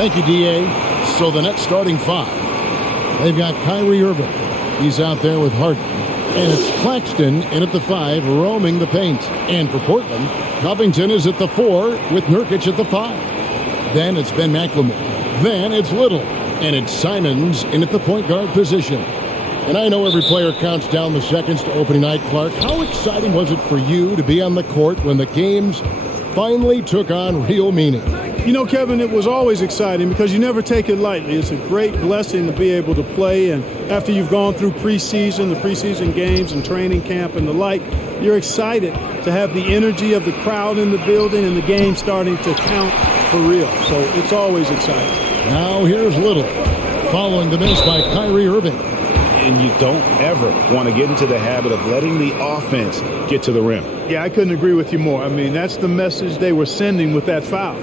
Thank you, D.A. So the Nets starting five. They've got Kyrie Irving. He's out there with Harden. And it's Claxton in at the 5, roaming the paint. And for Portland, Covington is at the 4 with Nurkic at the 5. Then it's Ben McLemore. Then it's Little. And it's Simons in at the point guard position. And I know every player counts down the seconds to opening night, Clark. How exciting was it for you to be on the court when the games finally took on real meaning? You know, Kevin, it was always exciting because you never take it lightly. It's a great blessing to be able to play. And after you've gone through preseason, the preseason games and training camp and the like, you're excited to have the energy of the crowd in the building and the game starting to count for real. So it's always exciting. Now here's Little, following the miss by Kyrie Irving. And you don't ever want to get into the habit of letting the offense get to the rim. Yeah, I couldn't agree with you more. I mean, that's the message they were sending with that foul.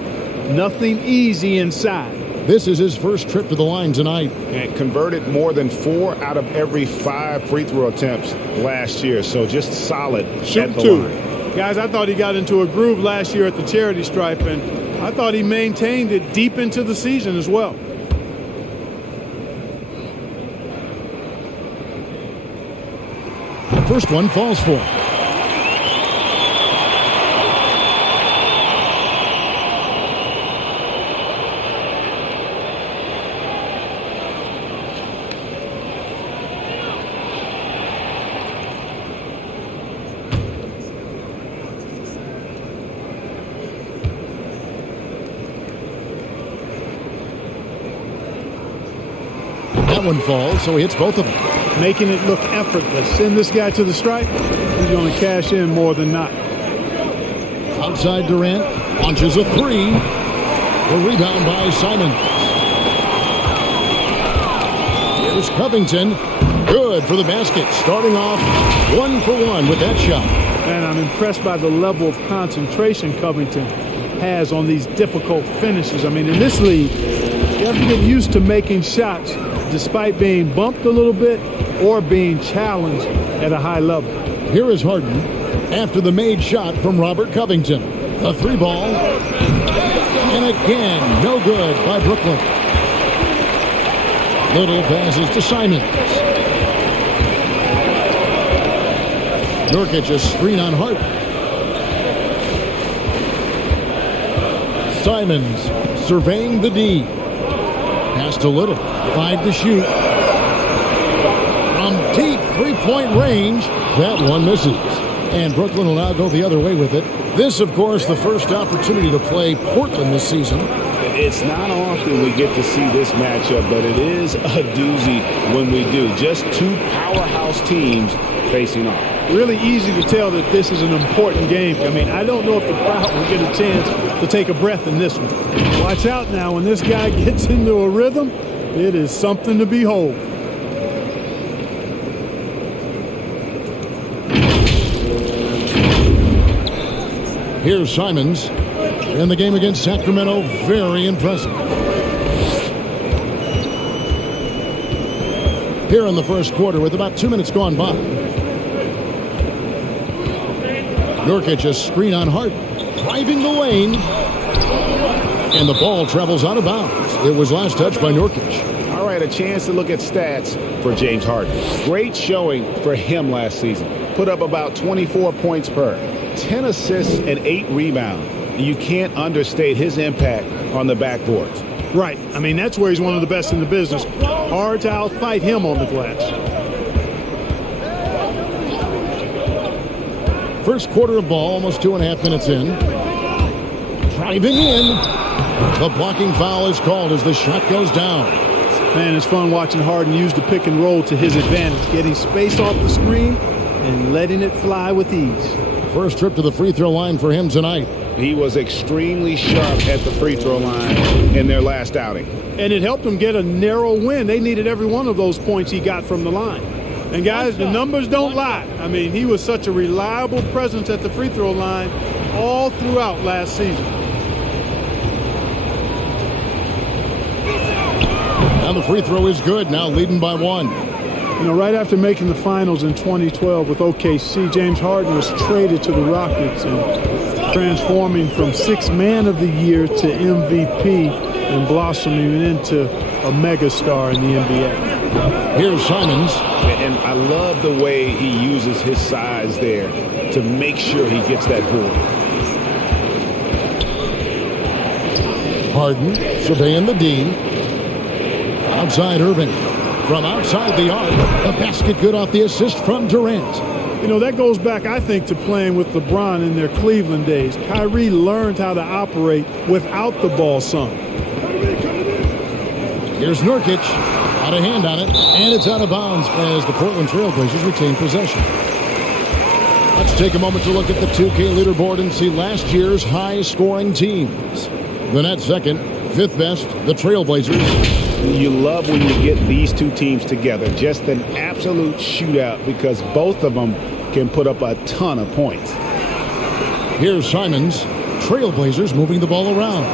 Nothing easy inside. This is his first trip to the line tonight. And converted more than 4 out of every 5 free throw attempts last year. So just solid at the line. Guys, I thought he got into a groove last year at the charity stripe, and I thought he maintained it deep into the season as well. The first one falls for him. That one falls, so he hits both of them. Making it look effortless. Send this guy to the stripe. He's going to cash in more than not. Outside Durant, launches a 3. The rebound by Simons. Here's Covington. Good for the basket. Starting off 1 for 1 with that shot. And I'm impressed by the level of concentration Covington has on these difficult finishes. I mean, in this league, you have to get used to making shots despite being bumped a little bit or being challenged at a high level. Here is Harden after the made shot from Robert Covington. A 3 ball. And again, no good by Brooklyn. Little passes to Simons. Nurkic a screen on Harden. Simons surveying the D. Pass to Little. 5 to shoot. From deep three-point range, that one misses. And Brooklyn will now go the other way with it. This, of course, the first opportunity to play Portland this season. It's not often we get to see this matchup, but it is a doozy when we do. Just 2 powerhouse teams facing off. Really easy to tell that this is an important game. I mean, I don't know if the crowd will get a chance to take a breath in this one. Watch out now. When this guy gets into a rhythm, it is something to behold. Here's Simons. In the game against Sacramento, very impressive. Here in the first quarter with about 2 minutes gone by. Nurkic a screen on Harden. Driving the lane. And the ball travels out of bounds. It was last touched by Nurkic. All right, a chance to look at stats for James Harden. Great showing for him last season. Put up about 24 points per, 10 assists and 8 rebounds. You can't understate his impact on the backboards. Right. I mean, that's where he's one of the best in the business. Hard to outfight him on the glass. First quarter of ball, almost 2.5 minutes in. Driving in. The blocking foul is called as the shot goes down. Man, it's fun watching Harden use the pick and roll to his advantage, getting space off the screen and letting it fly with ease. First trip to the free throw line for him tonight. He was extremely sharp at the free throw line in their last outing. And it helped them get a narrow win. They needed every one of those points he got from the line. And guys, the numbers don't lie. I mean, he was such a reliable presence at the free throw line all throughout last season. Now the free throw is good, now leading by 1. You know, right after making the finals in 2012 with OKC, James Harden was traded to the Rockets and transforming from 6th man of the year to MVP. and blossoming into a megastar in the NBA. Here's Simons. And I love the way he uses his size there to make sure he gets that board. Harden surveying the D. Outside Irving. From outside the arc, the basket good off the assist from Durant. You know, that goes back, I think, to playing with LeBron in their Cleveland days. Kyrie learned how to operate without the ball some. Here's Nurkic. Out of hand on it, and it's out of bounds as the Portland Trailblazers retain possession. Let's take a moment to look at the 2K leaderboard and see last year's high-scoring teams. The Nets second, fifth best, the Trailblazers. You love when you get these two teams together. Just an absolute shootout because both of them can put up a ton of points. Here's Simons. Trailblazers moving the ball around.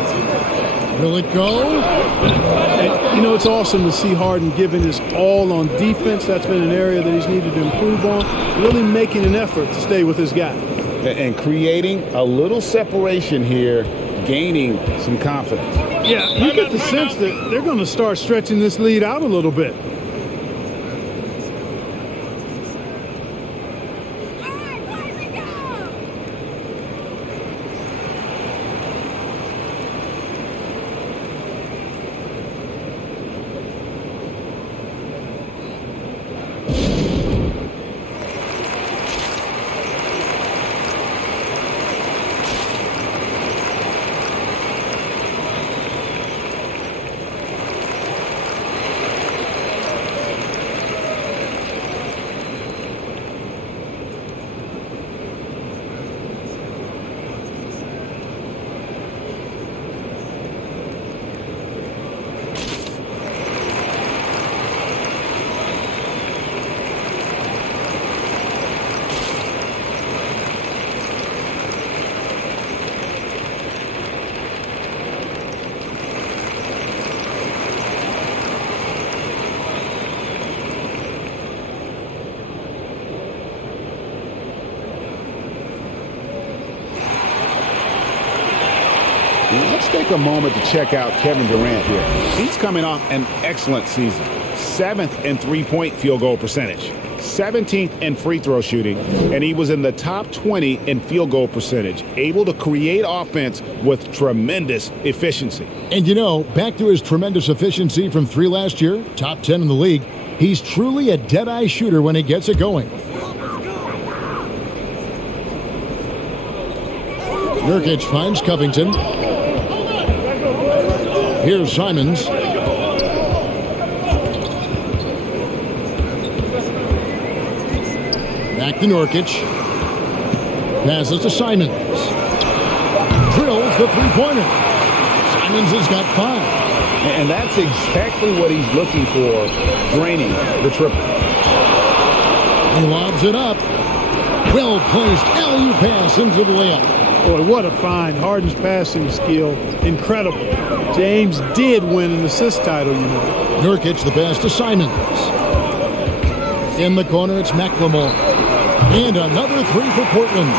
Will it go? And, you know, it's awesome to see Harden giving his all on defense. That's been an area that he's needed to improve on. Really making an effort to stay with his guy. And creating a little separation here, gaining some confidence. Yeah, you get the sense that they're going to start stretching this lead out a little bit. Let's take a moment to check out Kevin Durant here. He's coming off an excellent season. 7th in three-point field goal percentage, 17th in free throw shooting, and he was in the top 20 in field goal percentage, able to create offense with tremendous efficiency. And you know, back to his tremendous efficiency from three last year, top 10 in the league, he's truly a dead-eye shooter when he gets it going. Nurkic finds Covington. Here's Simons. Back to Nurkic. Passes to Simons. Drills the three-pointer. Simons has got 5. And that's exactly what he's looking for, draining the triple. He lobs it up. Well-placed alley-oop pass into the layup. Boy, what a find. Harden's passing skill, incredible. James did win an assist title, you know. Nurkic the pass to Simons. In the corner, it's McLemore. And another three for Portland.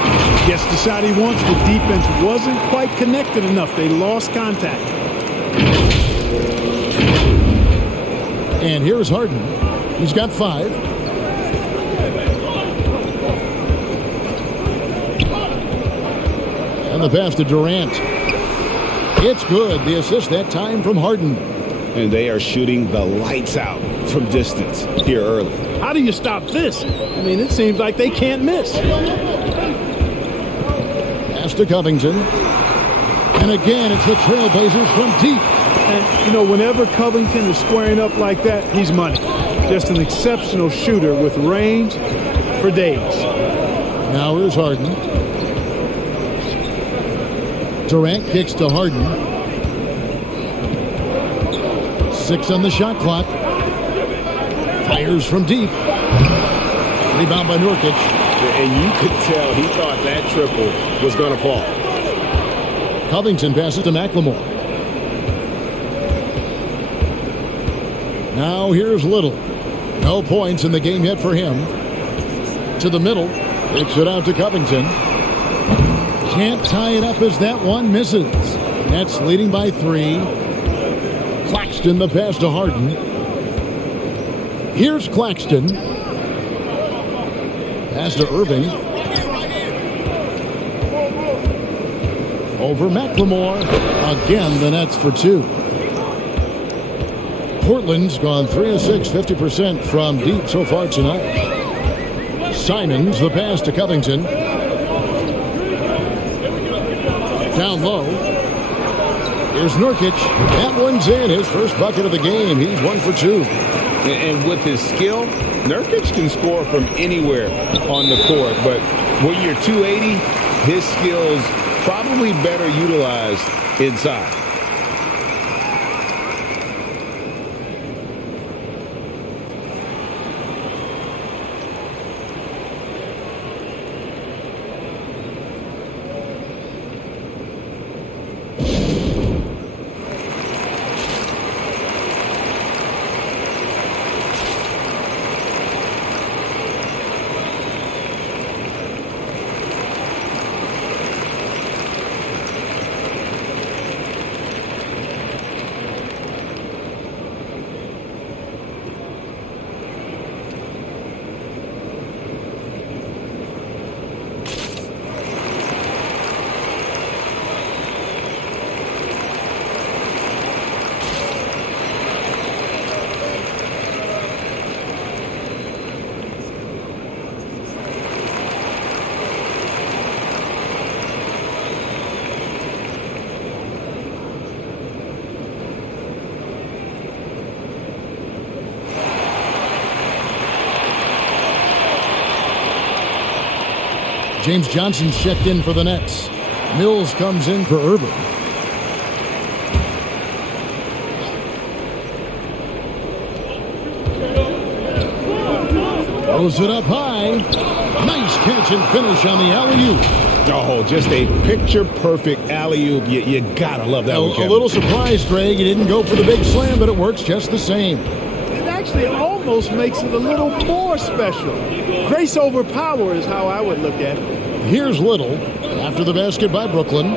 Gets the shot he wants. The defense wasn't quite connected enough. They lost contact. And here's Harden. He's got 5. And the pass to Durant. It's good. The assist that time from Harden. And they are shooting the lights out from distance here early. How do you stop this? I mean, it seems like they can't miss. Pass to Covington. And again, it's the Trailblazers from deep. And, you know, whenever Covington is squaring up like that, he's money. Just an exceptional shooter with range for days. Now here's Harden. Durant kicks to Harden. 6 on the shot clock. Fires from deep. Rebound by Nurkic. And you could tell he thought that triple was going to fall. Covington passes to McLemore. Now here's Little. No points in the game yet for him. To the middle. Kicks it out to Covington. Can't tie it up as that one misses. Nets leading by 3. Claxton the pass to Harden. Here's Claxton. Pass to Irving. Over McLemore. Again, the Nets for 2. Portland's gone 3 of 6, 50% from deep so far tonight. Simons, the pass to Covington. Down low. Here's Nurkic. That one's in. His first bucket of the game. He's 1 for 2. And with his skill, Nurkic can score from anywhere on the court. But when you're 280, his skills probably better utilized inside. James Johnson's checked in for the Nets. Mills comes in for Irving. Throws it up high. Nice catch and finish on the alley-oop. Oh, just a picture-perfect alley-oop. You gotta love that one, Kevin. A little surprised, Greg. He didn't go for the big slam, but it works just the same. It actually almost makes it a little more special. Grace over power is how I would look at it. Here's Little after the basket by Brooklyn.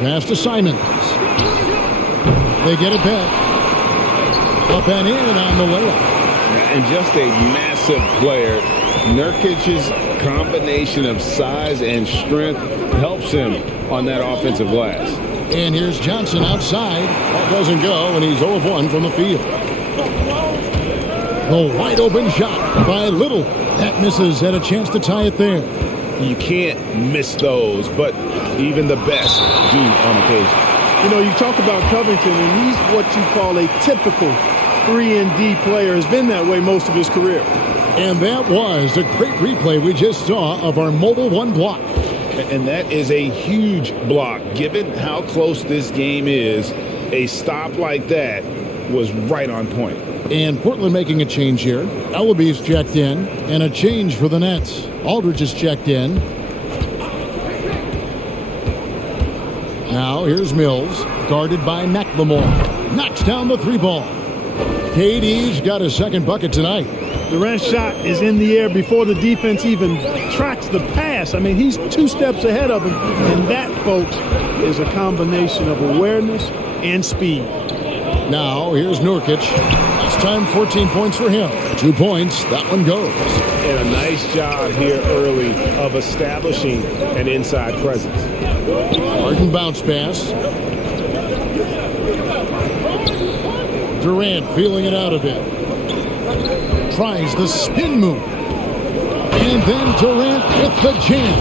Pass to Simons. They get it back. Up and in on the layup. And just a massive player. Nurkic's combination of size and strength helps him on that offensive glass. And here's Johnson outside. That doesn't go, and he's 0 of 1 from the field. The wide open shot by Little. That misses. Had a chance to tie it there. You can't miss those, but even the best do on occasion. You know, you talk about Covington, and he's what you call a typical 3-and-D player. Has been that way most of his career. And that was a great replay we just saw of our mobile one block. And that is a huge block. Given how close this game is, a stop like that was right on point. And Portland making a change here. Ellaby's checked in, and a change for the Nets. Aldridge is checked in. Now here's Mills, guarded by McLemore. Knocks down the 3-ball. KD's got his second bucket tonight. Durant's shot is in the air before the defense even tracks the pass. I mean, he's 2 steps ahead of him. And that, folks, is a combination of awareness and speed. Now, here's Nurkic. Last time, 14 points for him. 2 points. That one goes. And a nice job here early of establishing an inside presence. Harden bounce pass. Durant feeling it out a bit. Tries the spin move. And then Durant with the jam.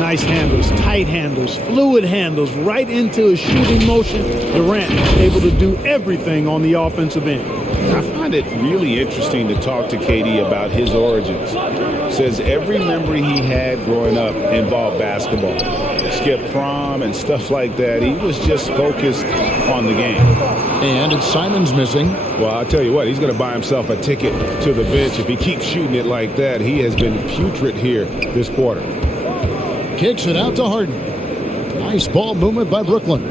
Nice handles, tight handles, fluid handles, right into a shooting motion. Durant able to do everything on the offensive end. I find it really interesting to talk to KD about his origins. Says every memory he had growing up involved basketball. Skipped prom and stuff like that. He was just focused on the game. And it's Simons missing. Well, I'll tell you what, he's going to buy himself a ticket to the bench if he keeps shooting it like that. He has been putrid here this quarter. Kicks it out to Harden. Nice ball movement by Brooklyn.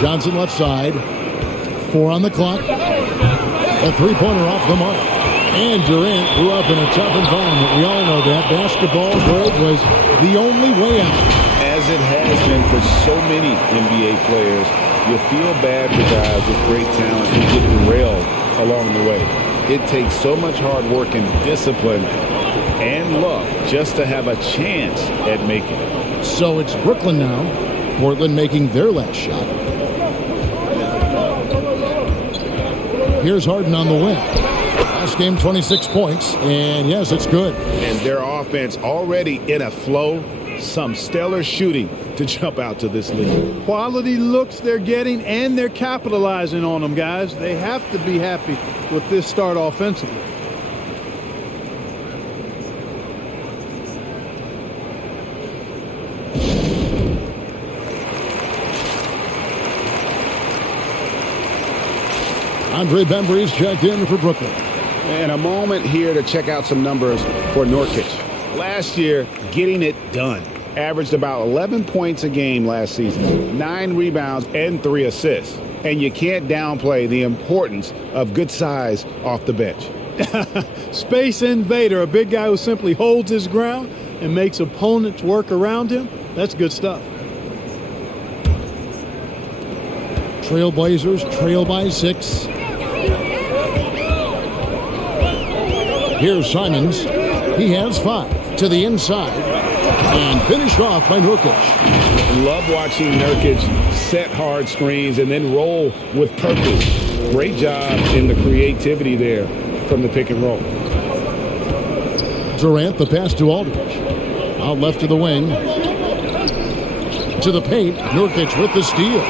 Johnson left side. 4 on the clock. A 3-pointer off the mark. And Durant grew up in a tough environment. We all know that. Basketball, Greg, was the only way out. As as it has been for so many NBA players, you feel bad for guys with great talent who get derailed along the way. It takes so much hard work and discipline and luck just to have a chance at making it. So it's Brooklyn now. Portland making their last shot. Here's Harden on the wing. Last game, 26 points. And yes, it's good. And their offense already in a flow. Some stellar shooting to jump out to this lead. Quality looks they're getting, and they're capitalizing on them, guys. They have to be happy with this start offensively. Andre Bembry's checked in for Brooklyn. And a moment here to check out some numbers for Nurkic. Last year, getting it done. Averaged about 11 points a game last season, 9 rebounds and 3 assists. And you can't downplay the importance of good size off the bench. Space invader, a big guy who simply holds his ground and makes opponents work around him. That's good stuff. Trailblazers trail by 6. Here's Simons. He has 5 to the inside and finished off by Nurkic. Love watching Nurkic set hard screens and then roll with purpose. Great job in the creativity there from the pick and roll. Durant, the pass to Aldridge. Out left to the wing. To the paint. Nurkic with the steal.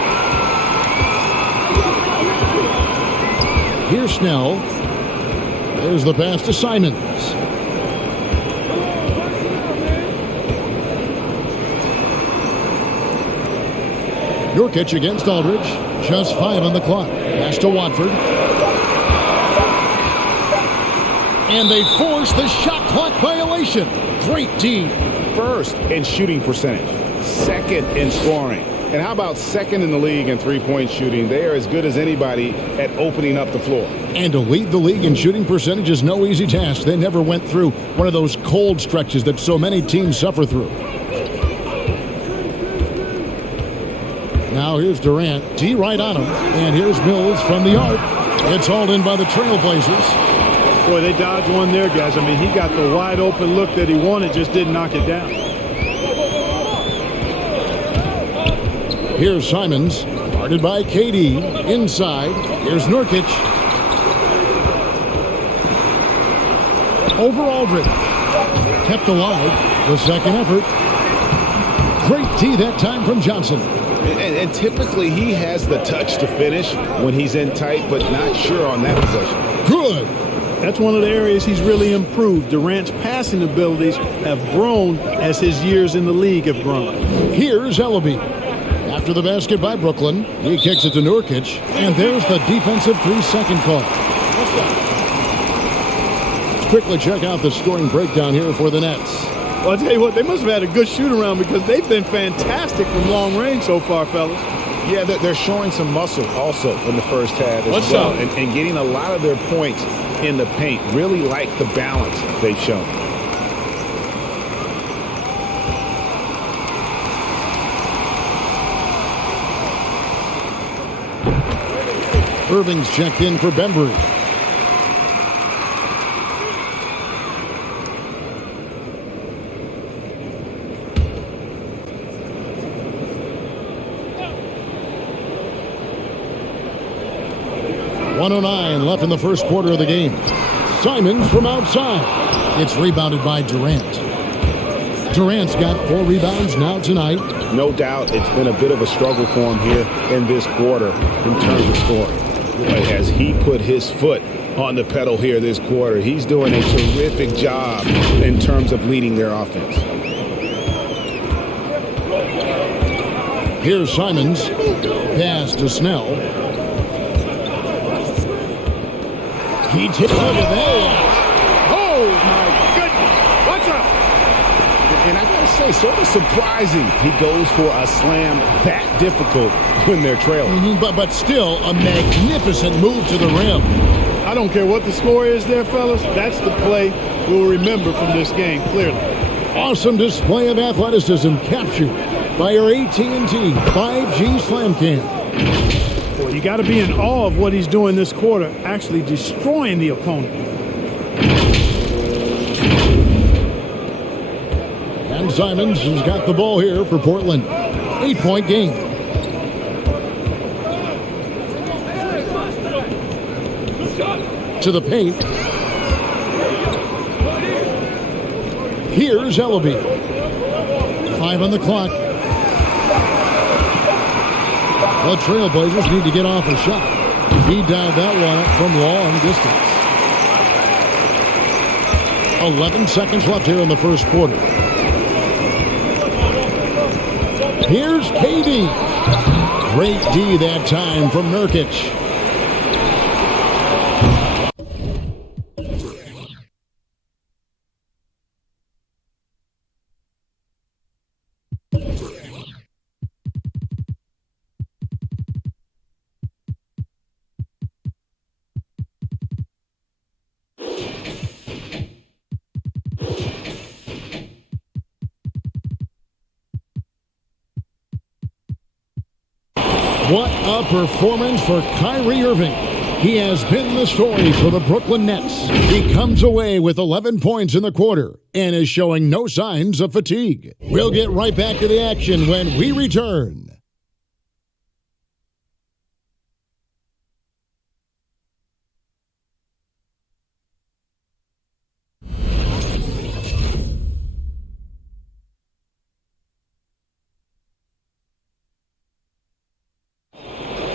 Here's Snell. There's the pass to Simons. Nurkic against Aldridge. Just 5 on the clock. Pass to Watford. And they force the shot clock violation. Great team. First in shooting percentage. Second in scoring. And how about second in the league in three-point shooting? They are as good as anybody at opening up the floor. And to lead the league in shooting percentage is no easy task. They never went through one of those cold stretches that so many teams suffer through. Now here's Durant. D right on him. And here's Mills from the arc. It's hauled in by the Trailblazers. Boy, they dodged one there, guys. I mean, he got the wide open look that he wanted, just didn't knock it down. Here's Simons, guarded by KD. Inside, here's Nurkic. Over Aldridge. Kept alive. The second effort. Great tee that time from Johnson. And typically he has the touch to finish when he's in tight, but not sure on that possession. Good. That's one of the areas he's really improved. Durant's passing abilities have grown as his years in the league have grown. Here's Ellaby. After the basket by Brooklyn, he kicks it to Nurkic, and there's the defensive 3-second call. Let's quickly check out the scoring breakdown here for the Nets. Well, I'll tell you what, they must have had a good shoot-around because they've been fantastic from long range so far, fellas. Yeah, they're showing some muscle also in the first half as well, and getting a lot of their points in the paint. Really like the balance they've shown. Irving's checked in for Bembry. .109 left in the first quarter of the game. Simons from outside. It's rebounded by Durant. Durant's got 4 rebounds now tonight. No doubt it's been a bit of a struggle for him here in this quarter in terms of scoring. But as he put his foot on the pedal here this quarter, he's doing a terrific job in terms of leading their offense. Here's Simons. Pass to Snell. He takes look at that. Oh, my goodness. What's up? And I got to say, sort of surprising he goes for a slam that difficult when they're trailing. But still, a magnificent move to the rim. I don't care what the score is there, fellas. That's the play we'll remember from this game, clearly. Awesome display of athleticism captured by your AT&T 5G Slam Cam. Well, you got to be in awe of what he's doing this quarter, actually destroying the opponent. And Simons has got the ball here for Portland. 8-point game. To the paint. Here's Ellaby. 5 on the clock. The Trailblazers need to get off a shot. He dialed that one up from long distance. 11 seconds left here in the first quarter. Here's KD. Great D that time from Nurkic. What a performance for Kyrie Irving. He has been the story for the Brooklyn Nets. He comes away with 11 points in the quarter and is showing no signs of fatigue. We'll get right back to the action when we return.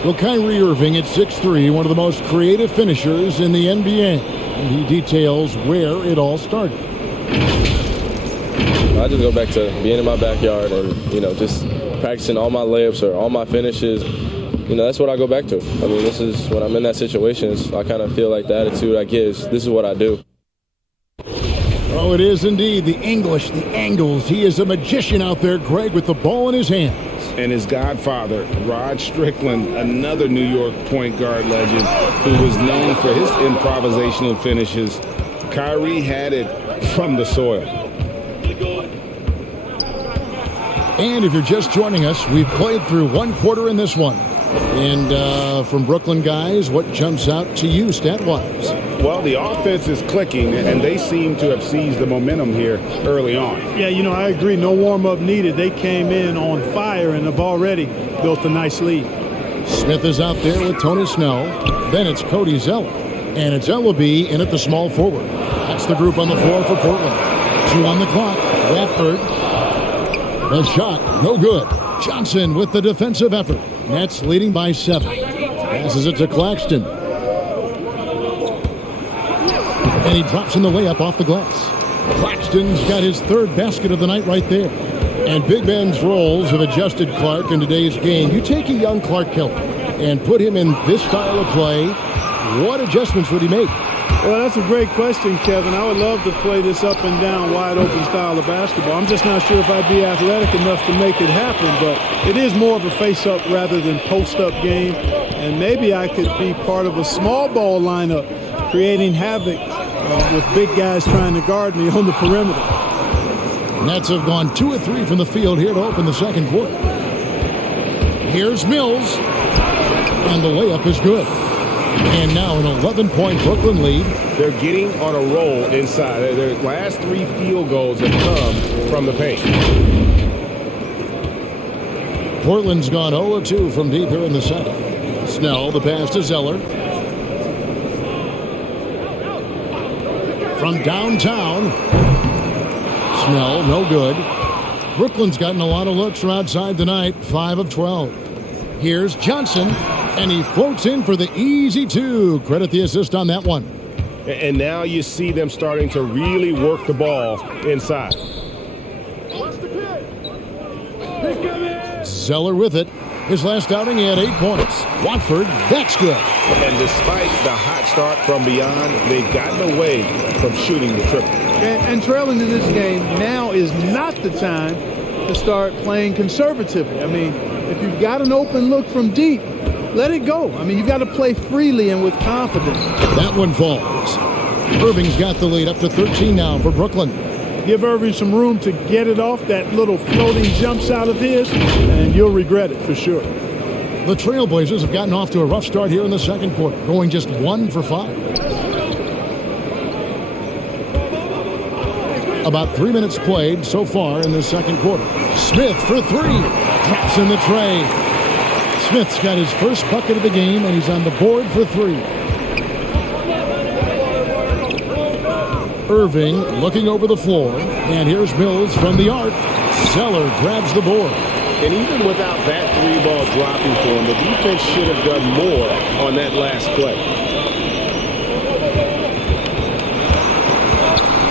Well, Kyrie Irving at 6'3", one of the most creative finishers in the NBA. And he details where it all started. I just go back to being in my backyard and, just practicing all my layups or all my finishes. That's what I go back to. I mean, this is when I'm in that situation, I kind of feel like the attitude I get is this is what I do. Oh, it is indeed. The English, the angles. He is a magician out there, Greg, with the ball in his hands. And his godfather, Rod Strickland, another New York point guard legend who was known for his improvisational finishes. Kyrie had it from the soil. And if you're just joining us, we've played through one quarter in this one. And from Brooklyn guys, what jumps out to you stat-wise? Well, the offense is clicking, and they seem to have seized the momentum here early on. Yeah, I agree. No warm-up needed. They came in on fire and have already built a nice lead. Smith is out there with Tony Snell. Then it's Cody Zeller. And it's Ellaby in at the small forward. That's the group on the floor for Portland. 2 on the clock. Radford. The shot, no good. Johnson with the defensive effort. Nets leading by 7. Passes it to Claxton. And he drops in the layup off the glass. Claxton's got his 3rd basket of the night right there. And Big Ben's roles have adjusted Clark in today's game. You take a young Clark Kelly and put him in this style of play, what adjustments would he make? Well, that's a great question, Kevin. I would love to play this up and down, wide open style of basketball. I'm just not sure if I'd be athletic enough to make it happen, but it is more of a face-up rather than post-up game. And maybe I could be part of a small ball lineup, creating havoc with big guys trying to guard me on the perimeter. Nets have gone 2 of 3 from the field here to open the second quarter. Here's Mills. And the layup is good. And now an 11-point Brooklyn lead. They're getting on a roll inside. Their last 3 field goals have come from the paint. Portland's gone 0 of 2 from deep here in the second. Snell, the pass to Zeller. From downtown. Snell, no good. Brooklyn's gotten a lot of looks from outside tonight. 5 of 12. Here's Johnson. And he floats in for the easy 2. Credit the assist on that one. And now you see them starting to really work the ball inside. Zeller with it. His last outing, he had 8 points. Watford, that's good. And despite the hot start from beyond, they've gotten away from shooting the triple. And trailing in this game, now is not the time to start playing conservatively. I mean, if you've got an open look from deep, let it go. I mean, you've got to play freely and with confidence. That one falls. Irving's got the lead up to 13 now for Brooklyn. Give Irving some room to get it off. That little floating jump shot of his, and you'll regret it for sure. The Trailblazers have gotten off to a rough start here in the second quarter, going just 1 for 5. About 3 minutes played so far in the second quarter. Smith for 3. Drops in the tray. Smith's got his first bucket of the game, and he's on the board for 3. Irving looking over the floor. And here's Mills from the arc. Zeller grabs the board. And even without that 3-ball dropping for him, the defense should have done more on that last play.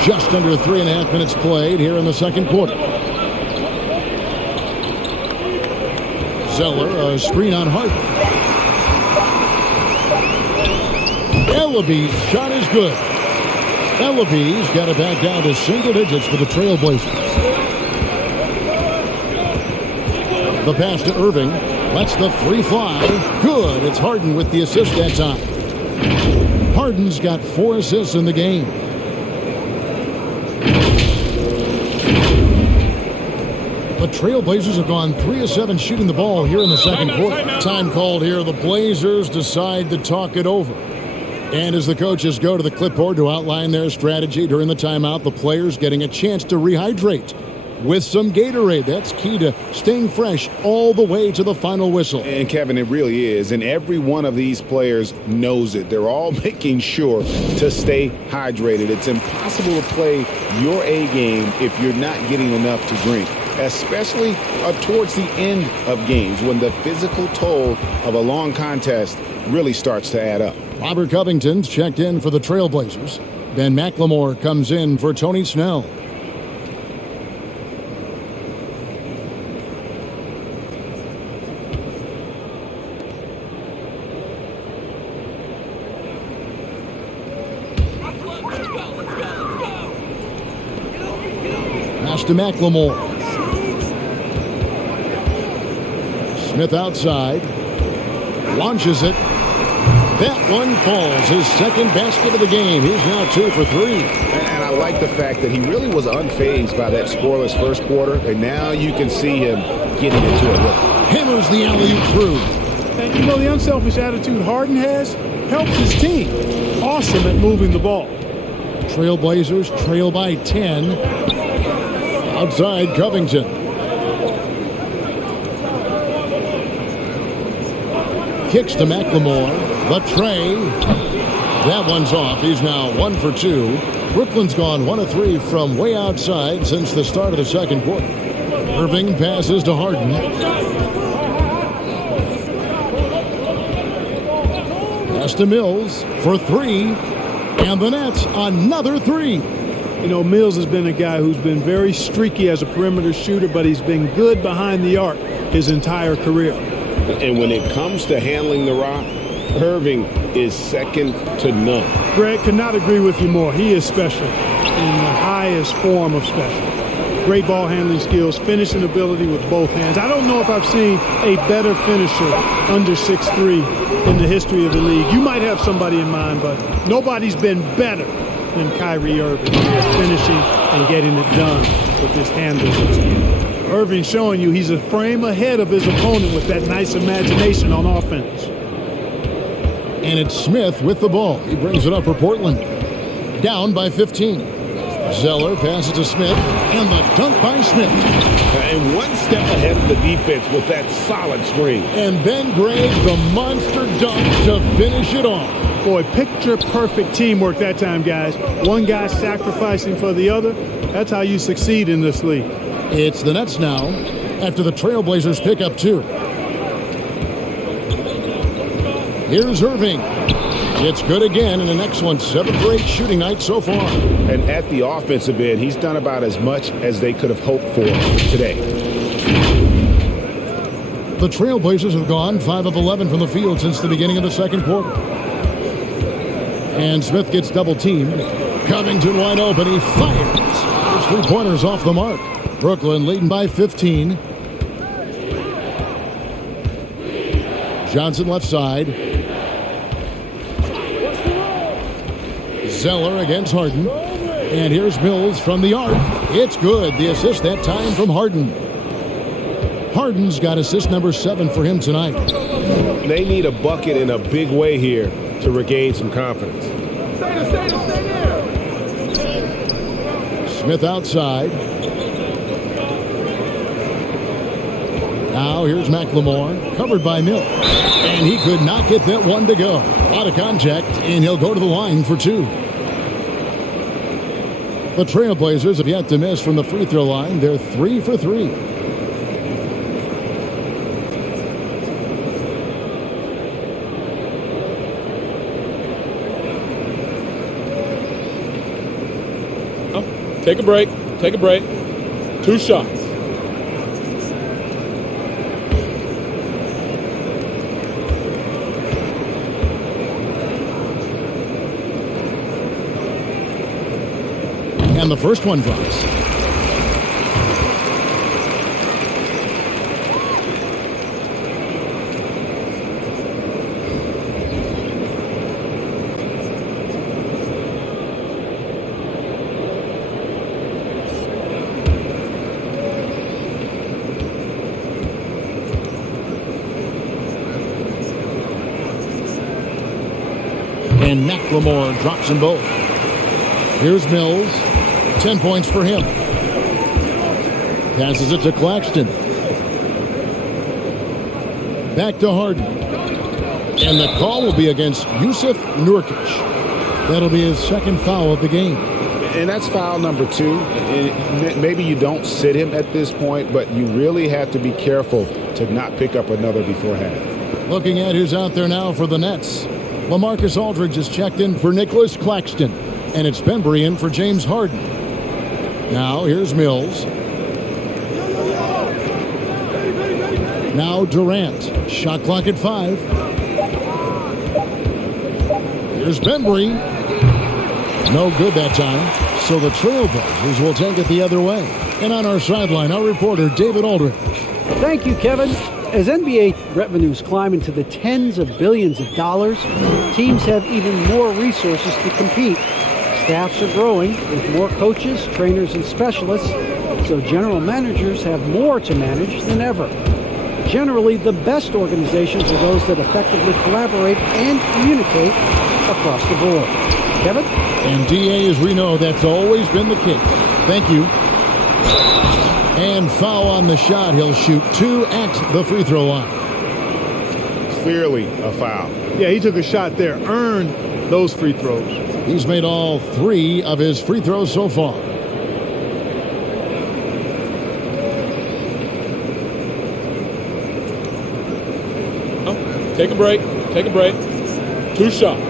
Just under 3.5 minutes played here in the second quarter. Zeller, a screen on Harden. Ellaby's shot is good. Ellaby's got it back down to single digits for the Trailblazers. The pass to Irving. Lets the free fly. Good. It's Harden with the assist that time. Harden's got 4 assists in the game. The Trailblazers have gone 3 of 7 shooting the ball here in the second quarter. Time called here. The Blazers decide to talk it over. And as the coaches go to the clipboard to outline their strategy during the timeout, the players getting a chance to rehydrate with some Gatorade. That's key to staying fresh all the way to the final whistle. And Kevin, it really is. And every one of these players knows it. They're all making sure to stay hydrated. It's impossible to play your A game if you're not getting enough to drink, especially towards the end of games when the physical toll of a long contest really starts to add up. Robert Covington's checked in for the Trailblazers. Ben McLemore comes in for Tony Snell. Pass to McLemore. Smith outside. Launches it. That one falls. His second basket of the game. He's now 2 for 3. And I like the fact that he really was unfazed by that scoreless first quarter. And now you can see him getting into a rhythm. Hammers the alley-oop through. And you know, the unselfish attitude Harden has helps his team. Awesome at moving the ball. Trailblazers trail by 10. Outside Covington. Kicks to McLemore. The tray. That one's off. He's now 1 for 2. Brooklyn's gone 1 of 3 from way outside since the start of the second quarter. Irving passes to Harden. Pass to Mills for 3. And the Nets, another 3. You know, Mills has been a guy who's been very streaky as a perimeter shooter, but he's been good behind the arc his entire career. And when it comes to handling the rock, Irving is second to none. Greg, could not agree with you more. He is special in the highest form of special. Great ball handling skills, finishing ability with both hands. I don't know if I've seen a better finisher under 6'3" in the history of the league. You might have somebody in mind, but nobody's been better than Kyrie Irving at finishing and getting it done with his handles. Irving showing you he's a frame ahead of his opponent with that nice imagination on offense. And it's Smith with the ball. He brings it up for Portland. Down by 15. Zeller passes to Smith, and the dunk by Smith. And one step ahead of the defense with that solid screen. And then Greg, the monster dunk to finish it off. Boy, picture-perfect teamwork that time, guys. One guy sacrificing for the other. That's how you succeed in this league. It's the Nets now after the Trailblazers pick up 2. Here's Irving. It's good again in the next one. 7 for 8 shooting night so far. And at the offensive end, he's done about as much as they could have hoped for today. The Trailblazers have gone 5 of 11 from the field since the beginning of the second quarter. And Smith gets double-teamed. Covington wide open. He fires. His 3-pointers off the mark. Brooklyn leading by 15. Johnson left side. Zeller against Harden. And here's Mills from the arc. It's good. The assist that time from Harden. Harden's got assist number 7 for him tonight. They need a bucket in a big way here to regain some confidence. Smith outside. Now here's McLemore, covered by Mill. And he could not get that one to go. A lot of contact, and he'll go to the line for 2. The Trailblazers have yet to miss from the free throw line. They're 3 for 3. Take a break. Take a break. 2 shots. And the first one drops. And McLemore drops them both. Here's Mills. 10 points for him. Passes it to Claxton. Back to Harden. And the call will be against Jusuf Nurkic. That'll be his second foul of the game. And that's foul number 2. And maybe you don't sit him at this point, but you really have to be careful to not pick up another before half. Looking at who's out there now for the Nets. LaMarcus Aldridge has checked in for Nicholas Claxton. And it's Bembry in for James Harden. Now here's Mills. Now Durant. Shot clock at 5. Here's Bembry. No good that time. So the Trailblazers will take it the other way. And on our sideline, our reporter David Aldridge. Thank you, Kevin. As NBA revenues climb into the tens of billions of dollars, teams have even more resources to compete. Staffs are growing with more coaches, trainers, and specialists, so general managers have more to manage than ever. Generally, the best organizations are those that effectively collaborate and communicate across the board. Kevin? And DA, as we know, that's always been the case. Thank you. And foul on the shot. He'll shoot 2 at the free throw line. Clearly a foul. Yeah, he took a shot there, earned those free throws. He's made all 3 of his free throws so far. Take a break. Take a break. 2 shots.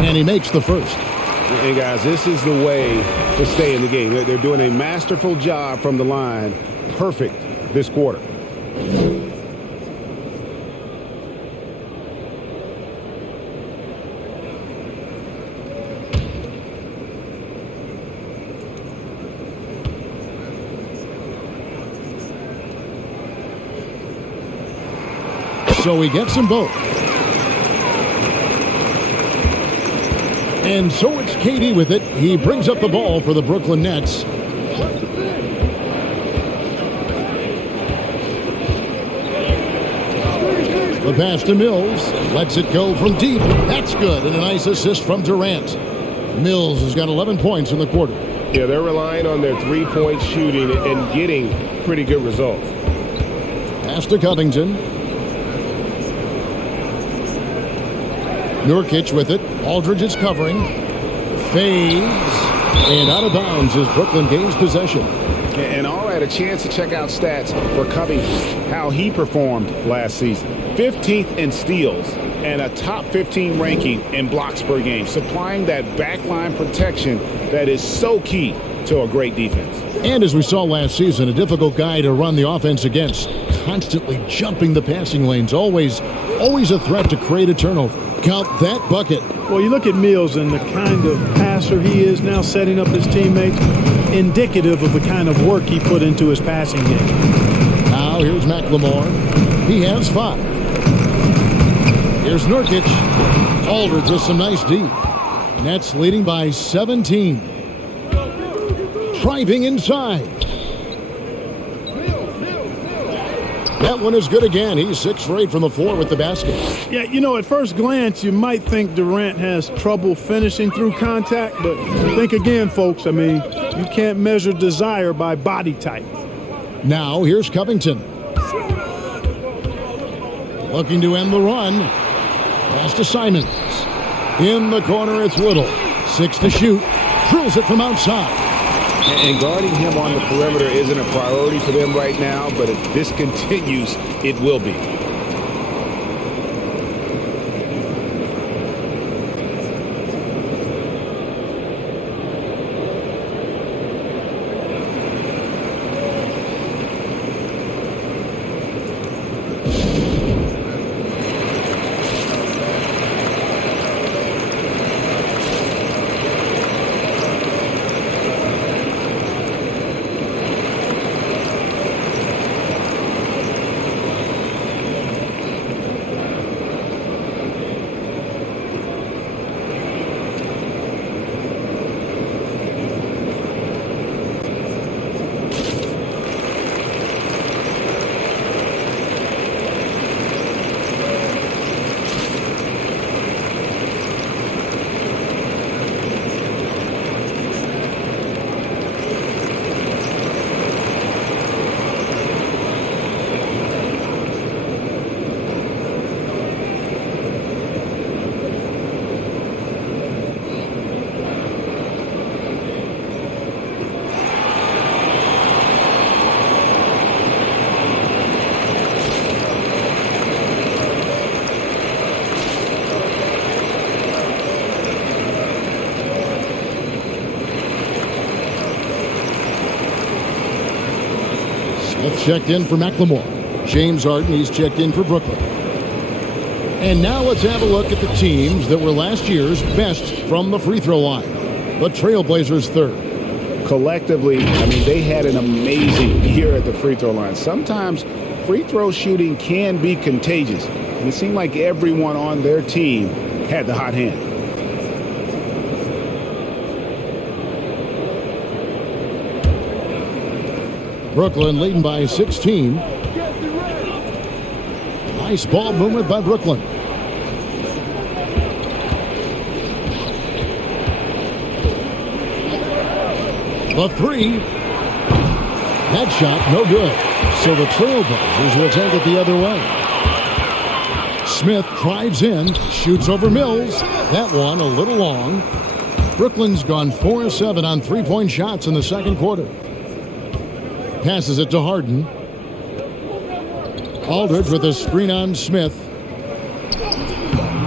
And he makes the first. And guys, this is the way to stay in the game. They're doing a masterful job from the line. Perfect this quarter. So he gets them both. And so it's KD with it. He brings up the ball for the Brooklyn Nets. The pass to Mills. Lets it go from deep. That's good. And a nice assist from Durant. Mills has got 11 points in the quarter. Yeah, they're relying on their three-point shooting and getting pretty good results. Pass to Covington. Nurkic with it. Aldridge is covering. Fades. And out of bounds as Brooklyn gains possession. And all right, a chance to check out stats for Covington, how he performed last season. 15th in steals and a top 15 ranking in blocks per game, supplying that backline protection that is so key to a great defense. And as we saw last season, a difficult guy to run the offense against. Constantly jumping the passing lanes. Always a threat to create a turnover. Count that bucket. Well, you look at Mills and the kind of passer he is now, setting up his teammates, indicative of the kind of work he put into his passing game. Now Now here's McLemore. He has 5. Here's Nurkic. Aldridge with some nice D. Nets leading by 17. Driving inside. That one is good again. He's 6 for 8 from the floor with the basket. Yeah, you know, at first glance, you might think Durant has trouble finishing through contact, but think again, folks. I mean, you can't measure desire by body type. Now, here's Covington. Looking to end the run. Pass to Simons. In the corner, it's Little. 6 to shoot. Drills it from outside. And guarding him on the perimeter isn't a priority for them right now, but if this continues, it will be. Smith checked in for McLemore. James Harden, he's checked in for Brooklyn. And now let's have a look at the teams that were last year's best from the free throw line. The Trailblazers third. Collectively, I mean, they had an amazing year at the free throw line. Sometimes free throw shooting can be contagious. And it seemed like everyone on their team had the hot hand. Brooklyn leading by 16. Nice ball movement by Brooklyn. The three. That shot, no good. So the Trailblazers will take it the other way. Smith drives in, shoots over Mills. That one a little long. Brooklyn's gone 4-7 on three-point shots in the second quarter. Passes it to Harden. Aldridge with a screen on Smith.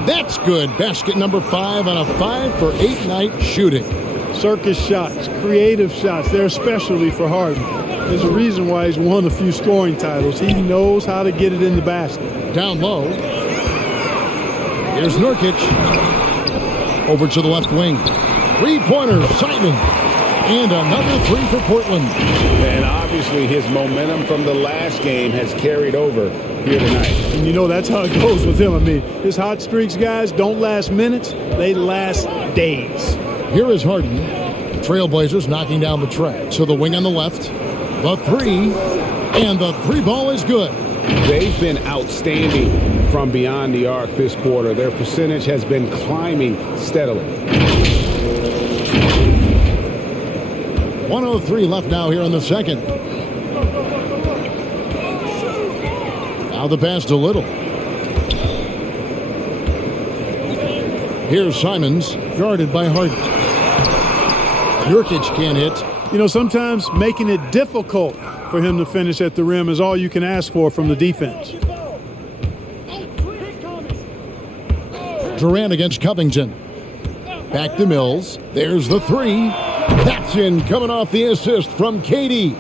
That's good. Basket number 5 on a 5 for 8 night shooting. Circus shots, creative shots, they're a specialty for Harden. There's a reason why he's won a few scoring titles. He knows how to get it in the basket. Down low. Here's Nurkic. Over to the left wing. Three-pointer, Simon. And another 3 for Portland. And obviously his momentum from the last game has carried over here tonight. And you know that's how it goes with him. I mean, his hot streaks, guys, don't last minutes. They last days. Here is Harden. Trailblazers knocking down the track. So the wing on the left. The 3. And the 3 ball is good. They've been outstanding from beyond the arc this quarter. Their percentage has been climbing steadily. 1:03 left now here in the second. Now the pass to Little. Here's Simons, guarded by Harden. Nurkic can't hit. You know, sometimes making it difficult for him to finish at the rim is all you can ask for from the defense. Durant against Covington. Back to Mills. There's the 3. That's in, coming off the assist from KD.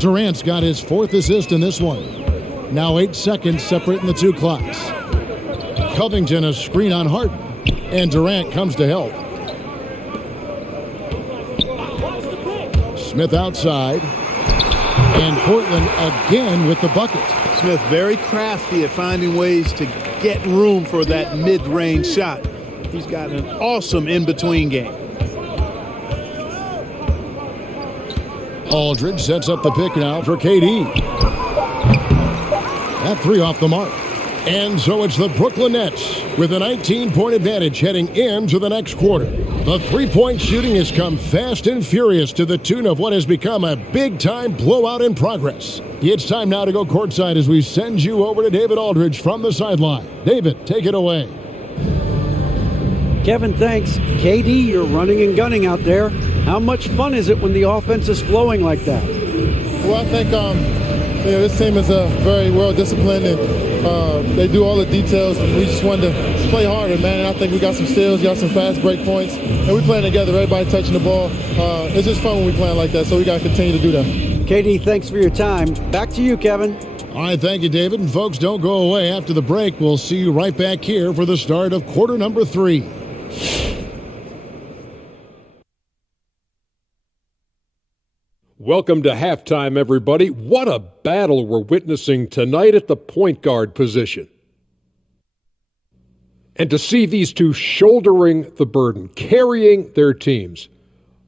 Durant's got his 4th assist in this one. Now 8 seconds separating the 2 clocks. Covington a screen on Harden. And Durant comes to help. Smith outside. And Portland again with the bucket. Smith very crafty at finding ways to get room for that mid-range shot. He's got an awesome in-between game. Aldridge sets up the pick now for KD. That three off the mark. And so it's the Brooklyn Nets with a 19-point advantage heading into the next quarter. The three-point shooting has come fast and furious to the tune of what has become a big-time blowout in progress. It's time now to go courtside as we send you over to David Aldridge from the sideline. David, take it away. Kevin, thanks. KD, you're running and gunning out there. How much fun is it when the offense is flowing like that? Well, I think this team is very well disciplined, and they do all the details. And we just wanted to play harder, man. And I think we got some steals, got some fast break points, and we playing together. Everybody touching the ball. It's just fun when we playing like that. So we got to continue to do that. KD, thanks for your time. Back to you, Kevin. All right, thank you, David. And folks, don't go away. After the break, we'll see you right back here for the start of quarter number 3. Welcome to halftime, everybody. What a battle we're witnessing tonight at the point guard position. And to see these two shouldering the burden, carrying their teams,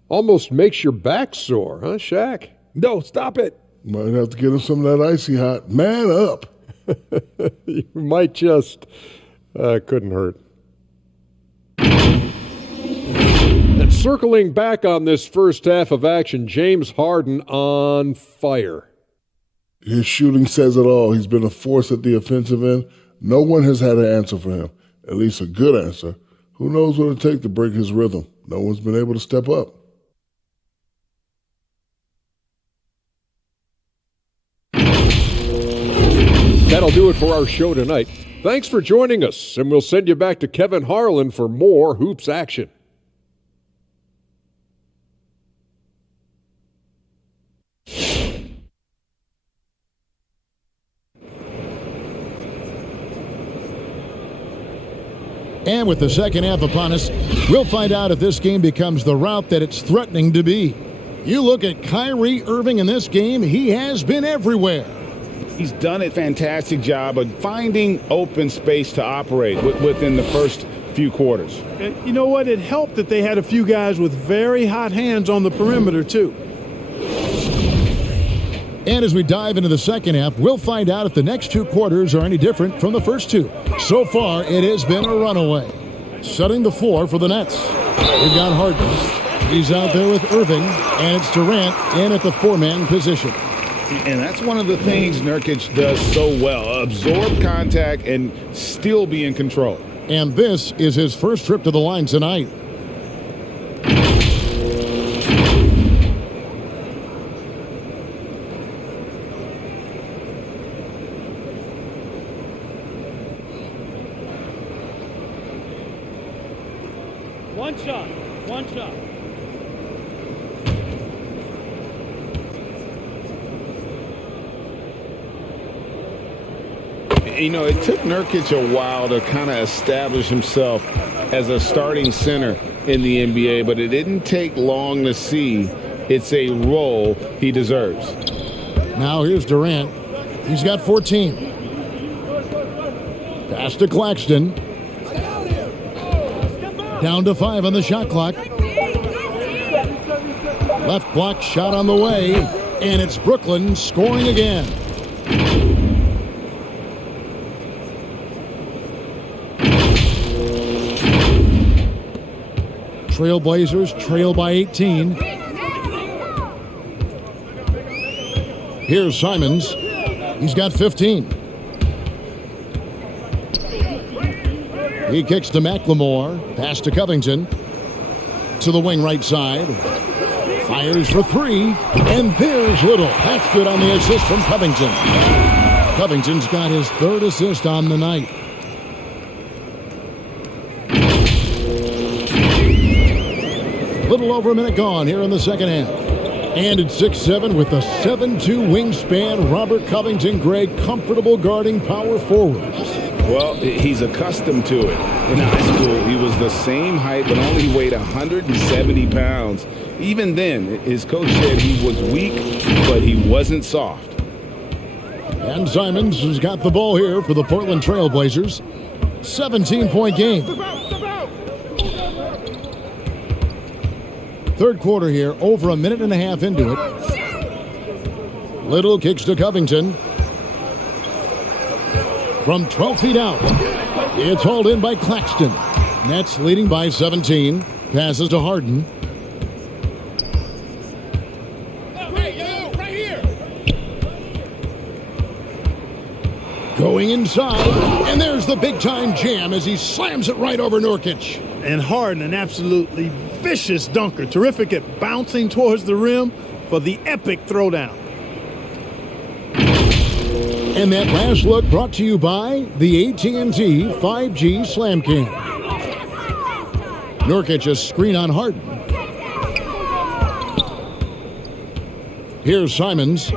almost makes your back sore, huh, Shaq? No, stop it. Might have to get him some of that icy hot. Man up. You might just. Couldn't hurt. And circling back on this first half of action, James Harden on fire. His shooting says it all. He's been a force at the offensive end. No one has had an answer for him, at least a good answer. Who knows what it'll take to break his rhythm? No one's been able to step up. That'll do it for our show tonight. Thanks for joining us, and we'll send you back to Kevin Harlan for more hoops action. And with the second half upon us, we'll find out if this game becomes the rout that it's threatening to be. You look at Kyrie Irving in this game, he has been everywhere. He's done a fantastic job of finding open space to operate within the first few quarters. And you know what? It helped that they had a few guys with very hot hands on the perimeter, too. And as we dive into the second half, we'll find out if the next 2 quarters are any different from the first 2. So far, it has been a runaway. Setting the floor for the Nets. We've got Harden. He's out there with Irving, and it's Durant in at the 4-man position. And that's one of the things Nurkic does so well. Absorb contact and still be in control. And this is his first trip to the line tonight. One shot. You know, it took Nurkic a while to kind of establish himself as a starting center in the NBA, but it didn't take long to see it's a role he deserves. Now here's Durant. He's got 14. Pass to Claxton. Down to 5 on the shot clock. Left block shot on the way, and it's Brooklyn scoring again. Trailblazers trail by 18. Here's Simons. He's got 15. He kicks to McLemore. Pass to Covington. To the wing right side. Fires for 3. And there's Little. That's good on the assist from Covington. Covington's got his 3rd assist on the night. Little over a minute gone here in the second half. And it's 6'7" with a 7'2" wingspan. Robert Covington, Greg, comfortable guarding power forwards. Well, he's accustomed to it. In high school, he was the same height, but only weighed 170 pounds. Even then, his coach said he was weak, but he wasn't soft. And Simons has got the ball here for the Portland Trail Blazers. 17-point game. Third quarter here, over a minute and a half into it. Little kicks to Covington. From 12 feet out. It's hauled in by Claxton. Nets leading by 17. Passes to Harden. Going inside, and there's the big-time jam as he slams it right over Nurkic. And Harden, an absolutely vicious dunker. Terrific at bouncing towards the rim for the epic throwdown. And that last look brought to you by the AT&T 5G Slam Cam. Nurkic a screen on Harden. Here's Simons.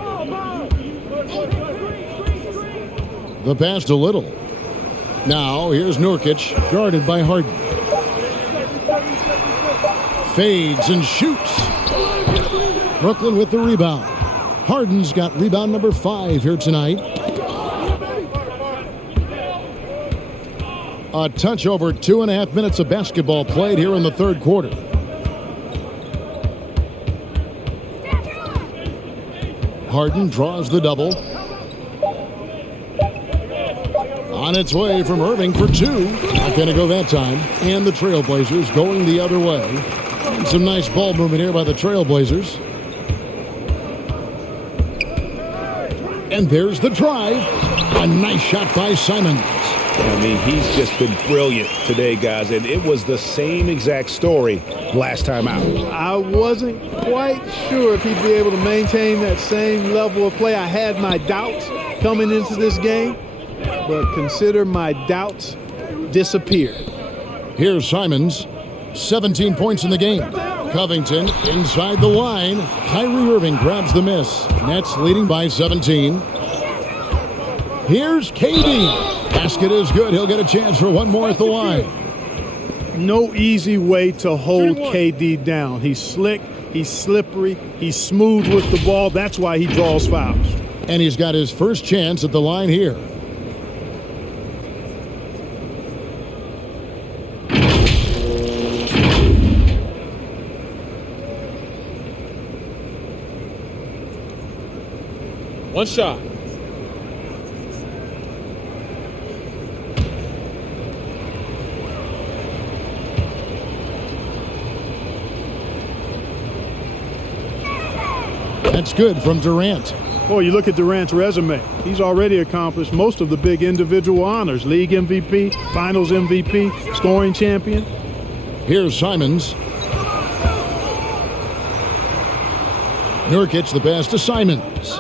The pass to Little. Now here's Nurkic, guarded by Harden. Fades and shoots. Brooklyn with the rebound. Harden's got rebound number 5 here tonight. A touch over 2.5 minutes of basketball played here in the third quarter. Harden draws the double. On its way from Irving for 2. Not going to go that time. And the Trailblazers going the other way. And some nice ball movement here by the Trailblazers. And there's the drive. A nice shot by Simons. I mean, he's just been brilliant today, guys. And it was the same exact story last time out. I wasn't quite sure if he'd be able to maintain that same level of play. I had my doubts coming into this game. But consider my doubts disappeared. Here's Simons. 17 points in the game. Covington inside the line. Kyrie Irving grabs the miss. Nets leading by 17. Here's KD. Basket is good. He'll get a chance for one more at the line. No easy way to hold KD down. He's slick. He's slippery. He's smooth with the ball. That's why he draws fouls. And he's got his first chance at the line here. One shot. That's good from Durant. Oh, you look at Durant's resume. He's already accomplished most of the big individual honors. League MVP, Finals MVP, scoring champion. Here's Simons. Nurkic the pass to Simons.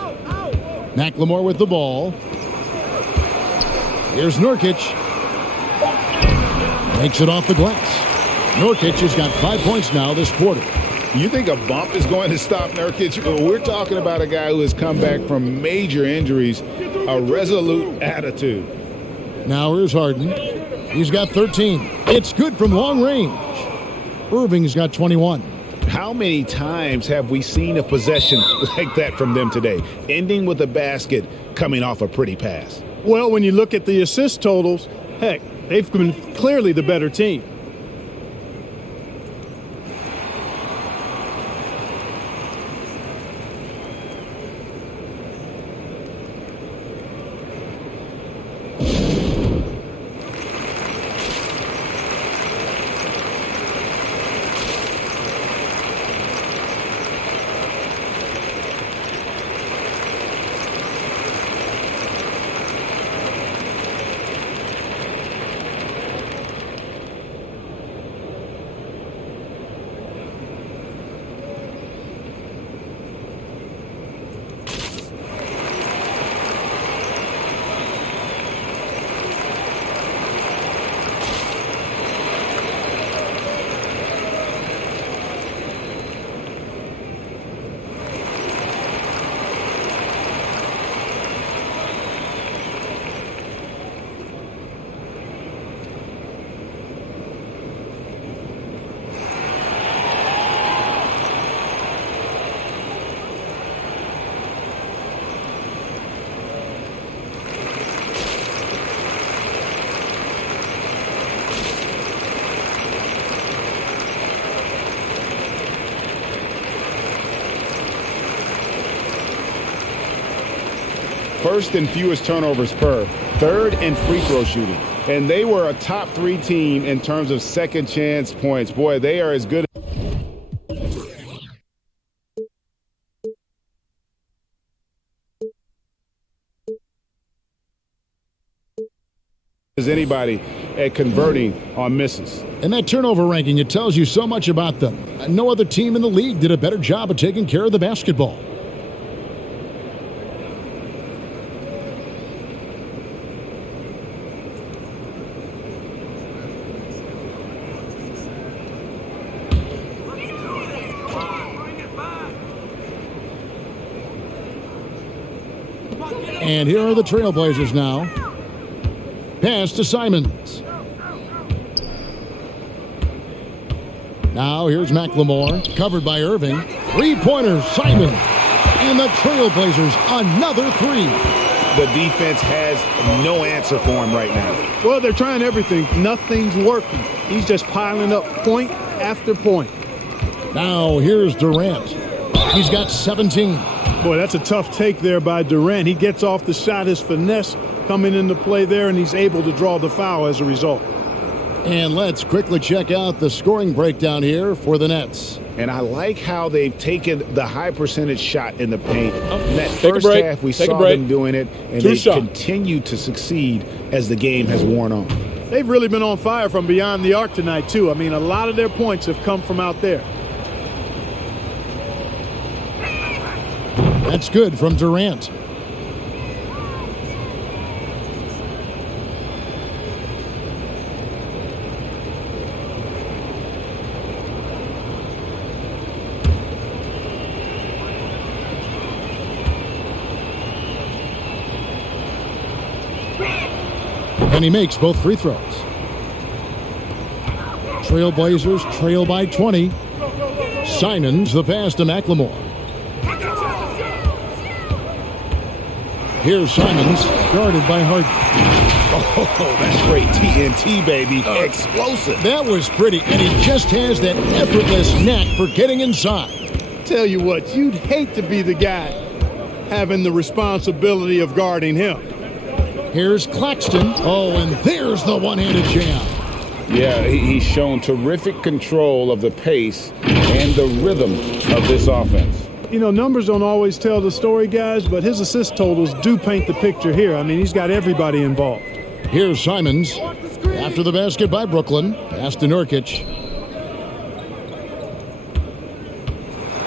McLemore with the ball. Here's Nurkic. Makes it off the glass. Nurkic has got 5 points now this quarter. You think a bump is going to stop Nurkic? We're talking about a guy who has come back from major injuries, a resolute attitude. Now here's Harden. He's got 13. It's good from long range. Irving's got 21. How many times have we seen a possession like that from them today, ending with a basket coming off a pretty pass? Well, when you look at the assist totals, heck, they've been clearly the better team. first and fewest turnovers per, third in free throw shooting. And they were a top 3 team in terms of second chance points. Boy, they are as good as anybody at converting on misses. And that turnover ranking, it tells you so much about them. No other team in the league did a better job of taking care of the basketball. And here are the Trailblazers now. Pass to Simons. Now here's McLemore, covered by Irving. Three-pointer, Simons. And the Trailblazers, another 3. The defense has no answer for him right now. Well, they're trying everything. Nothing's working. He's just piling up point after point. Now here's Durant. He's got 17. Boy, that's a tough take there by Durant. He gets off the shot, his finesse coming into play there, and he's able to draw the foul as a result. And let's quickly check out the scoring breakdown here for the Nets. And I like how they've taken the high percentage shot in the paint. In that Take a first break. half, we Take a saw break. them doing it, and they continue to succeed as the game has worn on. They've really been on fire from beyond the arc tonight, too. I mean, a lot of their points have come from out there. That's good from Durant. And he makes both free throws. Trailblazers trail by 20. Simons, the pass to McLemore. Here's Simons, guarded by Harden. Oh, that's great TNT, baby. Explosive. That was pretty, and he just has that effortless knack for getting inside. Tell you what, you'd hate to be the guy having the responsibility of guarding him. Here's Claxton. Oh, and there's the one-handed jam. Yeah, he's shown terrific control of the pace and the rhythm of this offense. You know, numbers don't always tell the story, guys, but his assist totals do paint the picture here. I mean, he's got everybody involved. Here's Simons. After the basket by Brooklyn. Pass to Nurkic.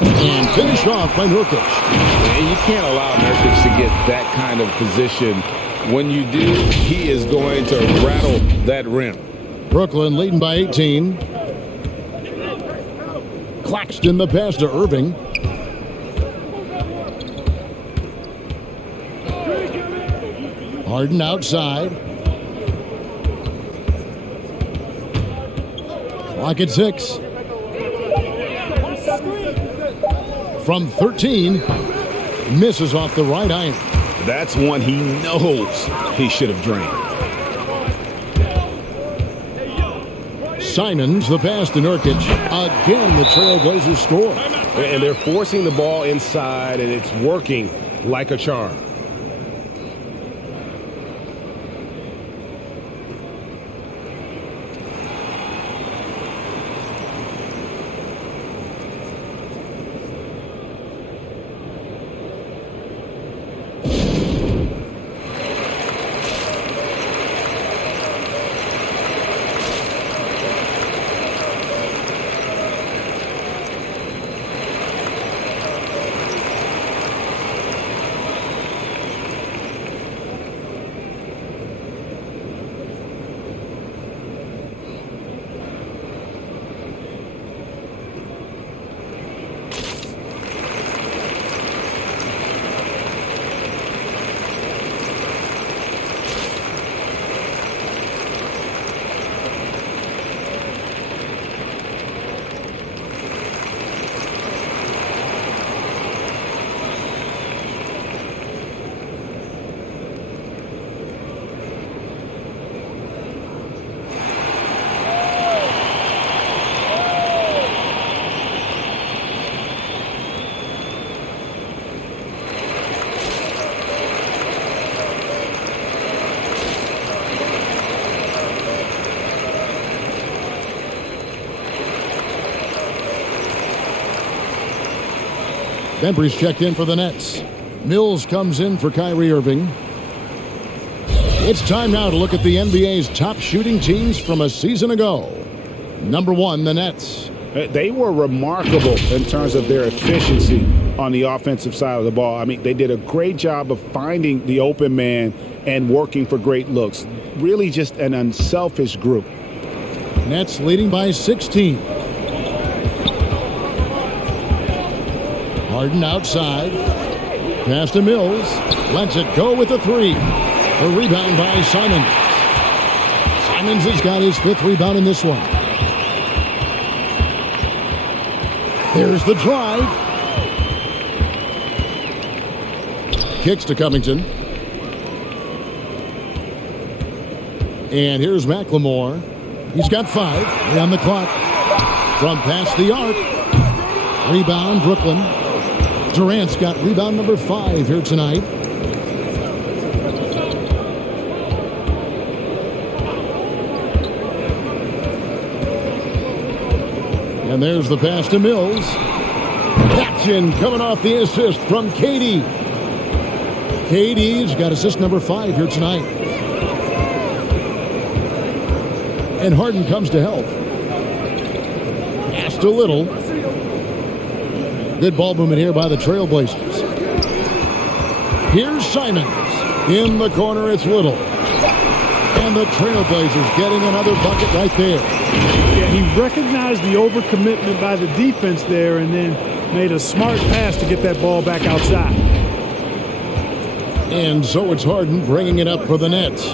And finished off by Nurkic. And you can't allow Nurkic to get that kind of position. When you do, he is going to rattle that rim. Brooklyn leading by 18. Claxton the pass to Irving. Harden outside. Clock at 6. From 13. Misses off the right iron. That's one he knows he should have drained. Simons, the pass to Nurkic. Again, the Trailblazers score. And they're forcing the ball inside, and it's working like a charm. Bembry's checked in for the Nets. Mills comes in for Kyrie Irving. It's time now to look at the NBA's top shooting teams from a season ago. Number 1, the Nets. They were remarkable in terms of their efficiency on the offensive side of the ball. I mean, they did a great job of finding the open man and working for great looks. Really just an unselfish group. Nets leading by 16. Harden outside. Pass to Mills. Lets it go with the 3. A rebound by Simons. Simons has got his 5th rebound in this one. There's the drive. Kicks to Covington. And here's McLemore. He's got 5. On the clock. From past the arc. Rebound, Brooklyn. Durant's got rebound number 5 here tonight. And there's the pass to Mills. Action coming off the assist from KD. KD's got assist number 5 here tonight. And Harden comes to help. Pass to Little. Good ball movement here by the Trailblazers. Here's Simons. In the corner, it's Little. And the Trailblazers getting another bucket right there. Yeah, he recognized the overcommitment by the defense there and then made a smart pass to get that ball back outside. And so it's Harden bringing it up for the Nets.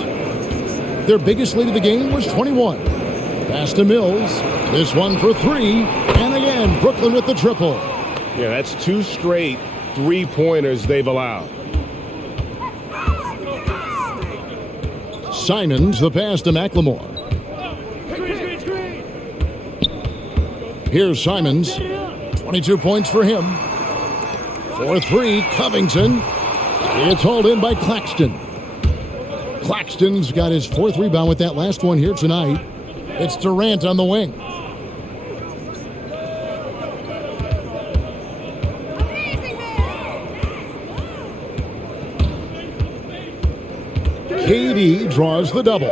Their biggest lead of the game was 21. Pass to Mills. This one for 3. And again, Brooklyn with the triple. Yeah, that's 2 straight 3-pointers they've allowed. Simons, the pass to McLemore. Here's Simons. 22 points for him. 4-3, Covington. It's hauled in by Claxton. Claxton's got his 4th rebound with that last one here tonight. It's Durant on the wing. KD draws the double.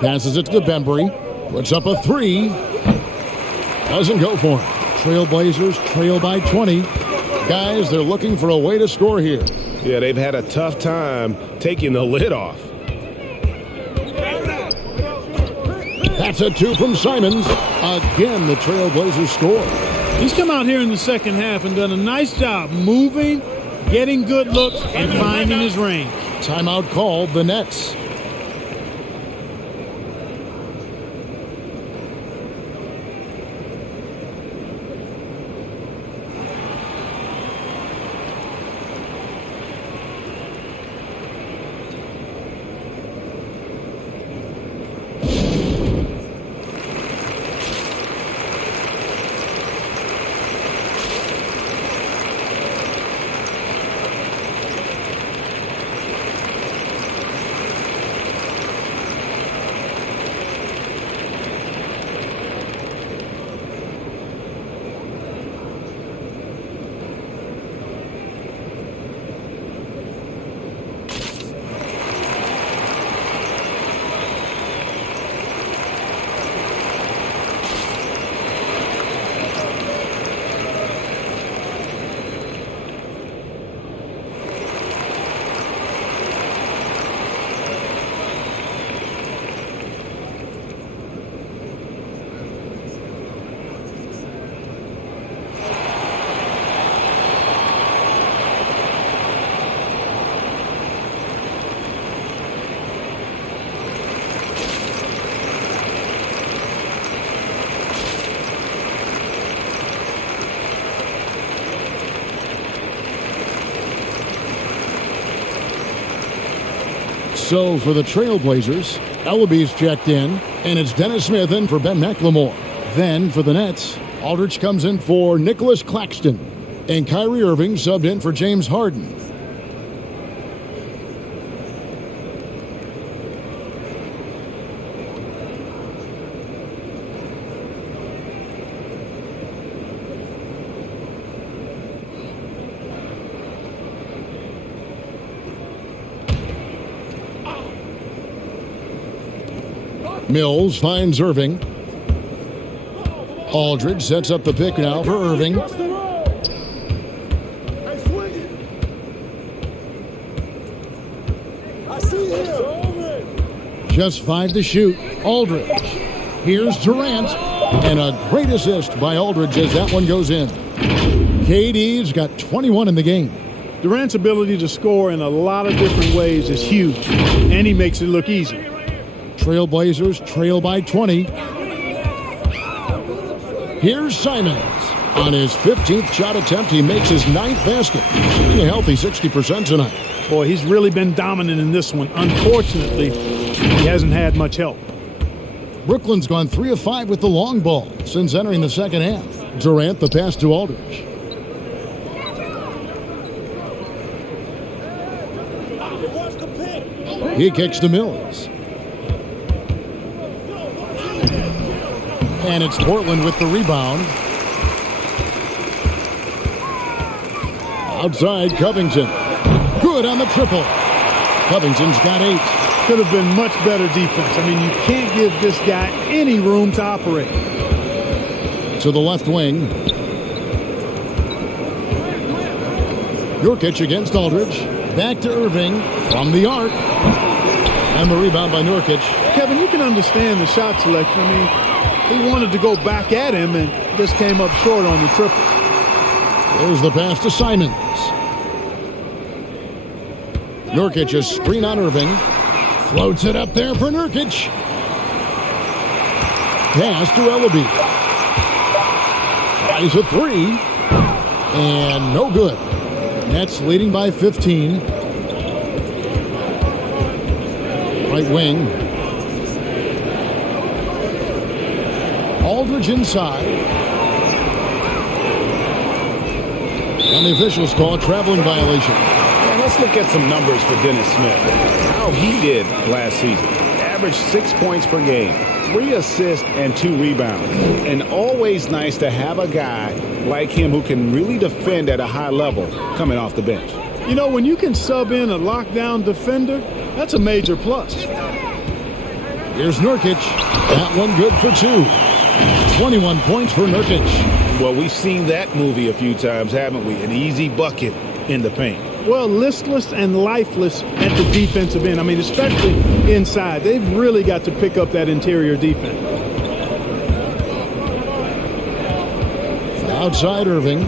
Passes it to Bembry. Puts up a 3. Doesn't go for him. Trailblazers trail by 20. Guys, they're looking for a way to score here. Yeah, they've had a tough time taking the lid off. That's a 2 from Simons. Again, the Trailblazers score. He's come out here in the second half and done a nice job moving, getting good looks, and finding his range. Timeout called, the Nets. So for the Trailblazers, Ellaby's checked in, and it's Dennis Smith in for Ben McLemore. Then for the Nets, Aldridge comes in for Nicholas Claxton, and Kyrie Irving subbed in for James Harden. Mills finds Irving. Aldridge sets up the pick now for Irving. Just 5 to shoot. Aldridge. Here's Durant. And a great assist by Aldridge as that one goes in. KD's got 21 in the game. Durant's ability to score in a lot of different ways is huge, and he makes it look easy. Trailblazers trail by 20. Here's Simons. On his 15th shot attempt, he makes his 9th basket. Shooting a healthy 60% tonight. Boy, he's really been dominant in this one. Unfortunately, he hasn't had much help. Brooklyn's gone 3 of 5 with the long ball since entering the second half. Durant the pass to Aldridge. He kicks to Mills. And it's Portland with the rebound. Outside, Covington. Good on the triple. Covington's got 8. Could have been much better defense. I mean, you can't give this guy any room to operate. To the left wing. Nurkic against Aldridge. Back to Irving from the arc. And the rebound by Nurkic. Kevin, you can understand the shot selection. I mean, he wanted to go back at him and just came up short on the triple. There's the pass to Simons. Nurkic a screen on Irving. Floats it up there for Nurkic. Pass to Ellaby. Tries a 3. And no good. Nets leading by 15. Right wing. Aldridge inside. And the officials call a traveling violation. And let's look at some numbers for Dennis Smith. How he did last season. Averaged 6 points per game, 3 assists, and 2 rebounds. And always nice to have a guy like him who can really defend at a high level coming off the bench. You know, when you can sub in a lockdown defender, that's a major plus. Here's Nurkic. That one good for 2. 21 points for Nurkic. Well, we've seen that movie a few times, haven't we? An easy bucket in the paint. Well, listless and lifeless at the defensive end. I mean, especially inside. They've really got to pick up that interior defense. Outside Irving.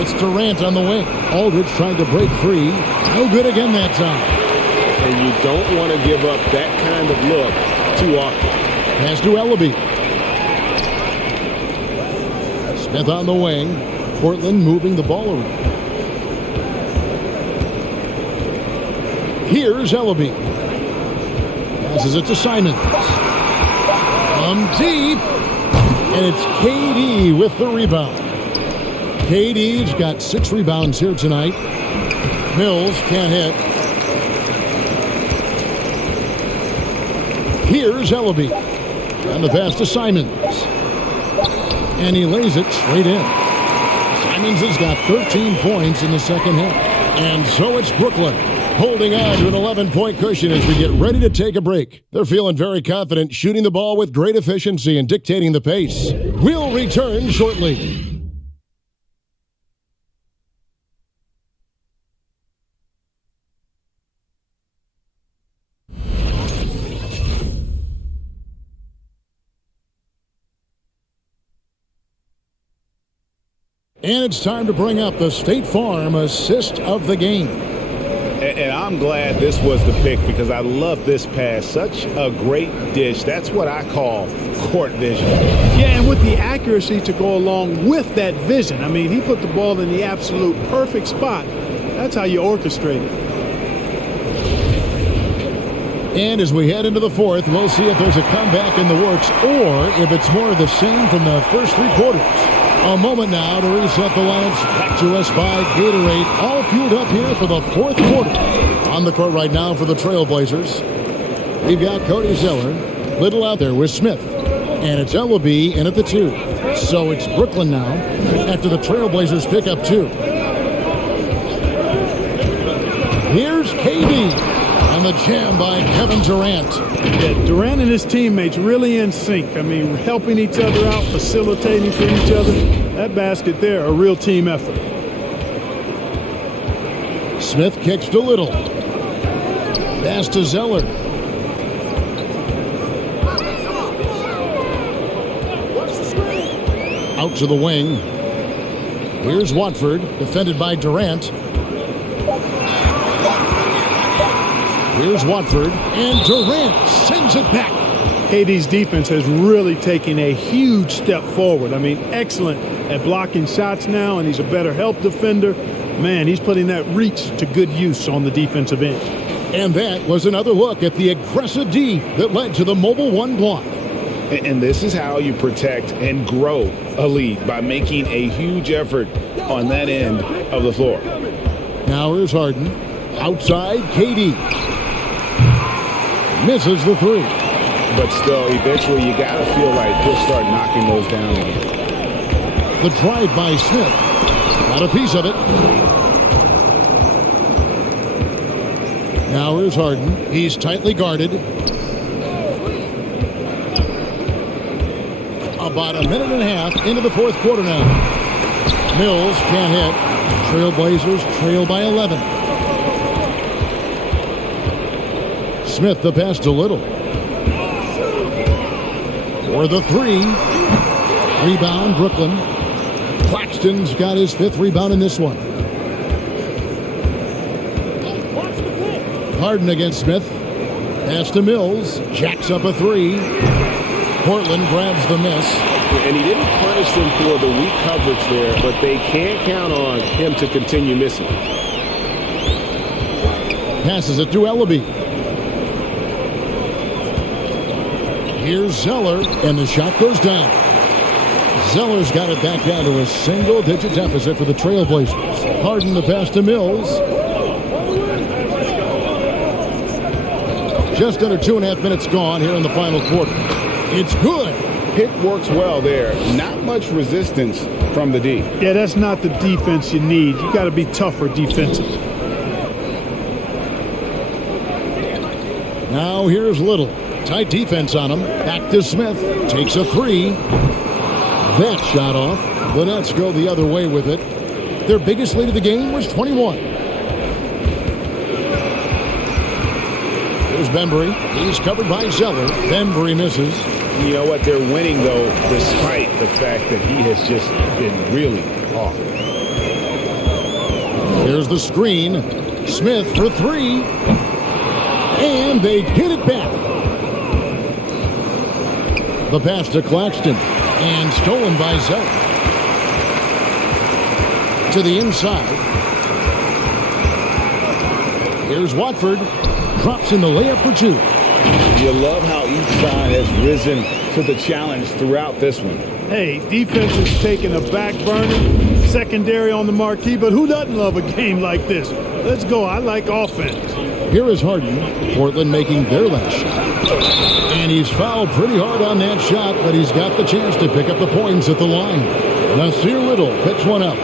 It's Durant on the wing. Aldridge trying to break free. No good again that time. And you don't want to give up that kind of look too often. Pass to Ellaby. Smith on the wing. Portland moving the ball around. Here's Ellaby. Passes it to Simons. From deep. And it's KD with the rebound. KD's got 6 rebounds here tonight. Mills can't hit. Here's Ellaby. And the pass to Simons. And he lays it straight in. Simons has got 13 points in the second half. And so it's Brooklyn holding on to an 11-point cushion as we get ready to take a break. They're feeling very confident, shooting the ball with great efficiency and dictating the pace. We'll return shortly. And it's time to bring up the State Farm assist of the game. And I'm glad this was the pick because I love this pass. Such a great dish. That's what I call court vision. Yeah, and with the accuracy to go along with that vision. I mean, he put the ball in the absolute perfect spot. That's how you orchestrate it. And as we head into the fourth, we'll see if there's a comeback in the works or if it's more of the same from the first 3 quarters. A moment now to reset the lamps. Back to us by Gatorade. All fueled up here for the 4th quarter. On the court right now for the Trailblazers. We've got Cody Zeller. Little out there with Smith. And it's Ellaby in at the 2. So it's Brooklyn now after the Trailblazers pick up 2. Here's KD on the the jam by Kevin Durant. Yeah, Durant and his teammates really in sync. I mean, helping each other out, facilitating for each other. That basket there, a real team effort. Smith kicks to Little. Pass to Zeller. Out to the wing. Here's Watford, defended by Durant. Here's Watford, and Durant sends it back. KD's defense has really taken a huge step forward. I mean, excellent at blocking shots now, and he's a better help defender. Man, he's putting that reach to good use on the defensive end. And that was another look at the aggressive D that led to the mobile one block. And this is how you protect and grow a lead, by making a huge effort on that end of the floor. Now here's Harden. Outside, KD. Misses the three. But still, eventually you got to feel like he'll start knocking those down again. The drive by Smith. Got a piece of it. Now here's Harden. He's tightly guarded. About a minute and a half into the fourth quarter now. Mills can't hit. Trailblazers trail by 11. Smith the pass to Little. For the three. Rebound, Brooklyn. Claxton's got his fifth rebound in this one. Harden against Smith. Pass to Mills. Jacks up a three. Portland grabs the miss. And he didn't punish them for the weak coverage there, but they can't count on him to continue missing. Passes it to Ellaby. Here's Zeller, and the shot goes down. Zeller's got it back down to a single-digit deficit for the Trailblazers. Harden the pass to Mills. Just under 2.5 minutes gone here in the final quarter. It's good. Pick works well there. Not much resistance from the D. Yeah, that's not the defense you need. You got to be tougher defensively. Now here's Little. Tight defense on him. Back to Smith. Takes a three. That shot off. The Nets go the other way with it. Their biggest lead of the game was 21. Here's Bembry. He's covered by Zeller. Bembry misses. You know what? They're winning, though, despite the fact that he has just been really off. Here's the screen. Smith for three. And they get it back. The pass to Claxton. And stolen by Zeller. To the inside. Here's Watford. Drops in the layup for two. You love how each side has risen to the challenge throughout this one. Hey, defense is taking a back burner, secondary on the marquee, but who doesn't love a game like this? Let's go. I like offense. Here is Harden. Portland making their last shot. And he's fouled pretty hard on that shot, but he's got the chance to pick up the points at the line. Nasir Little picks one up.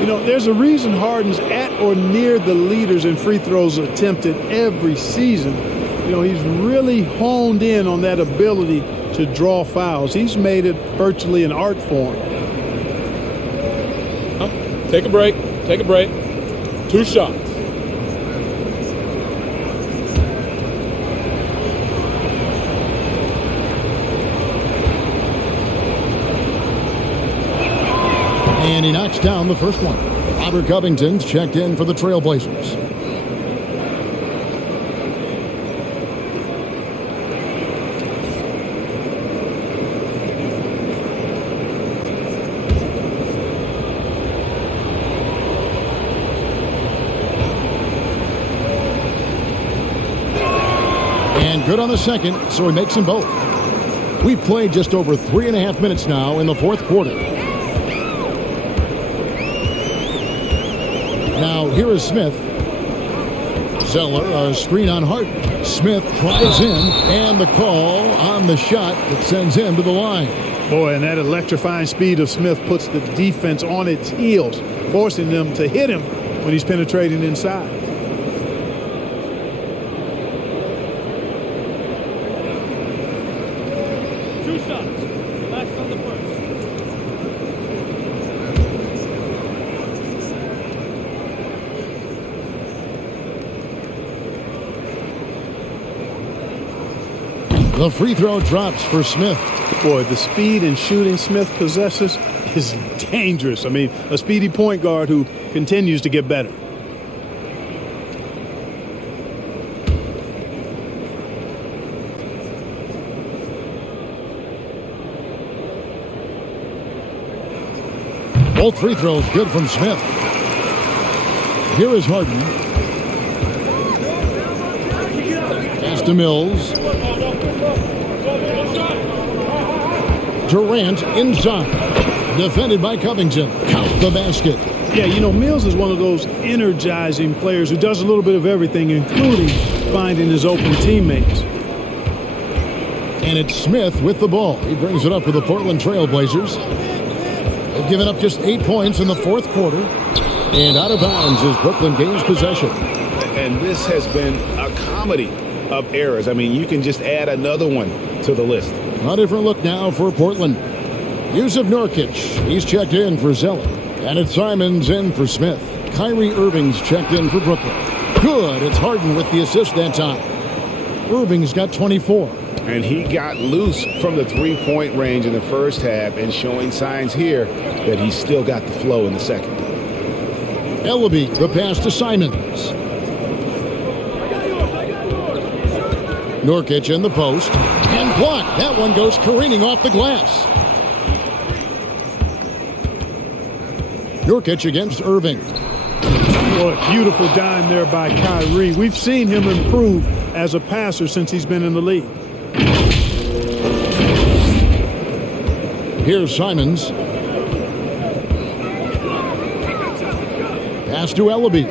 You know, there's a reason Harden's at or near the leaders in free throws attempted every season. You know, he's really honed in on that ability to draw fouls. He's made it virtually an art form. Take a break. Take a break. 2 shots. And he knocks down the first one. Robert Covington's checked in for the Trailblazers. And good on the second, so he makes them both. We've played just over 3.5 minutes now in the fourth quarter. Now, here is Smith. Zeller, a screen on Harden. Smith drives in, and the call on the shot that sends him to the line. Boy, and that electrifying speed of Smith puts the defense on its heels, forcing them to hit him when he's penetrating inside. 2 shots. Relax on the first. The free throw drops for Smith. Boy, the speed and shooting Smith possesses is dangerous. I mean, a speedy point guard who continues to get better. Both free throws good from Smith. Here is Harden. Pass to Mills. Durant inside. Defended by Covington. Count the basket. Yeah, you know, Mills is one of those energizing players who does a little bit of everything, including finding his open teammates. And it's Smith with the ball. He brings it up for the Portland Trail Blazers. They've given up just 8 points in the fourth quarter. And out of bounds as Brooklyn gains possession. And this has been a comedy of errors. I mean, you can just add another one to the list. A different look now for Portland. Yusuf Nurkic, he's checked in for Zeller. And it's Simons in for Smith. Kyrie Irving's checked in for Brooklyn. Good, it's Harden with the assist that time. Irving's got 24. And he got loose from the three-point range in the first half and showing signs here that he's still got the flow in the second. Ellaby, the pass to Simons. Nurkic in the post. And blocked. That one goes careening off the glass. Nurkic against Irving. What a beautiful dime there by Kyrie. We've seen him improve as a passer since he's been in the league. Here's Simons. Pass to Ellaby.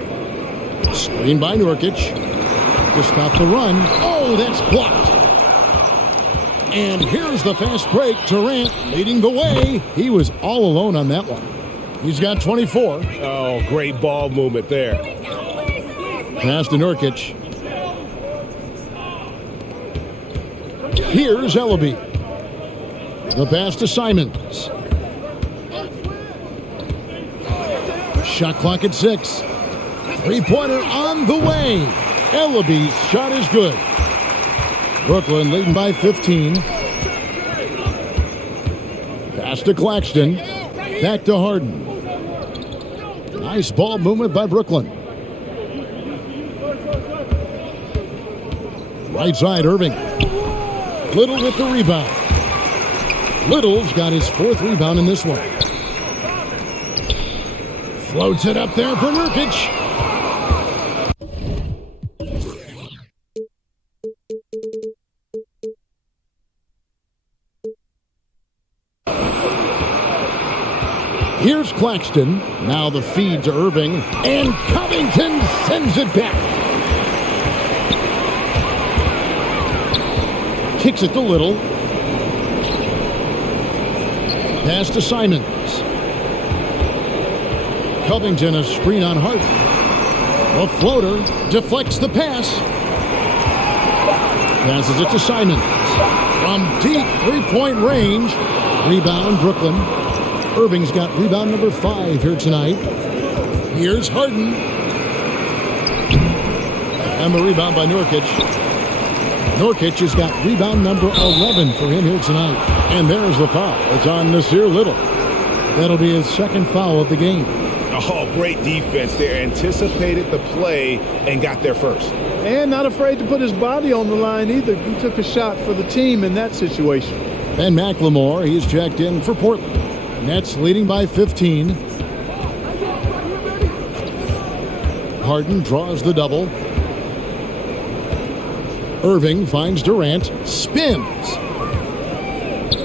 Screen by Nurkic. To stop the run. Oh, that's blocked. And here's the fast break. Durant leading the way. He was all alone on that one. He's got 24. Oh, great ball movement there. Pass to Nurkic. Here's Ellaby. The pass to Simons. Shot clock at 6. Three-pointer on the way. Ellaby's shot is good. Brooklyn leading by 15. Pass to Claxton. Back to Harden. Nice ball movement by Brooklyn. Right side, Irving. Little with the rebound. Little's got his 4th rebound in this one. Floats it up there for Nurkic. Here's Claxton. Now the feed to Irving. And Covington sends it back. Kicks it to Little. Pass to Simons. Covington, a screen on Harden. A floater deflects the pass. Passes it to Simons. From deep three-point range. Rebound, Brooklyn. Irving's got rebound number 5 here tonight. Here's Harden. And the rebound by Nurkic. Nurkic has got rebound number 11 for him here tonight. And there's the foul. It's on Nasir Little. That'll be his 2nd foul of the game. Oh, great defense there. Anticipated the play and got there first. And not afraid to put his body on the line either. He took a shot for the team in that situation. Ben McLemore, he's checked in for Portland. Nets leading by 15. Harden draws the double. Irving finds Durant. Spins.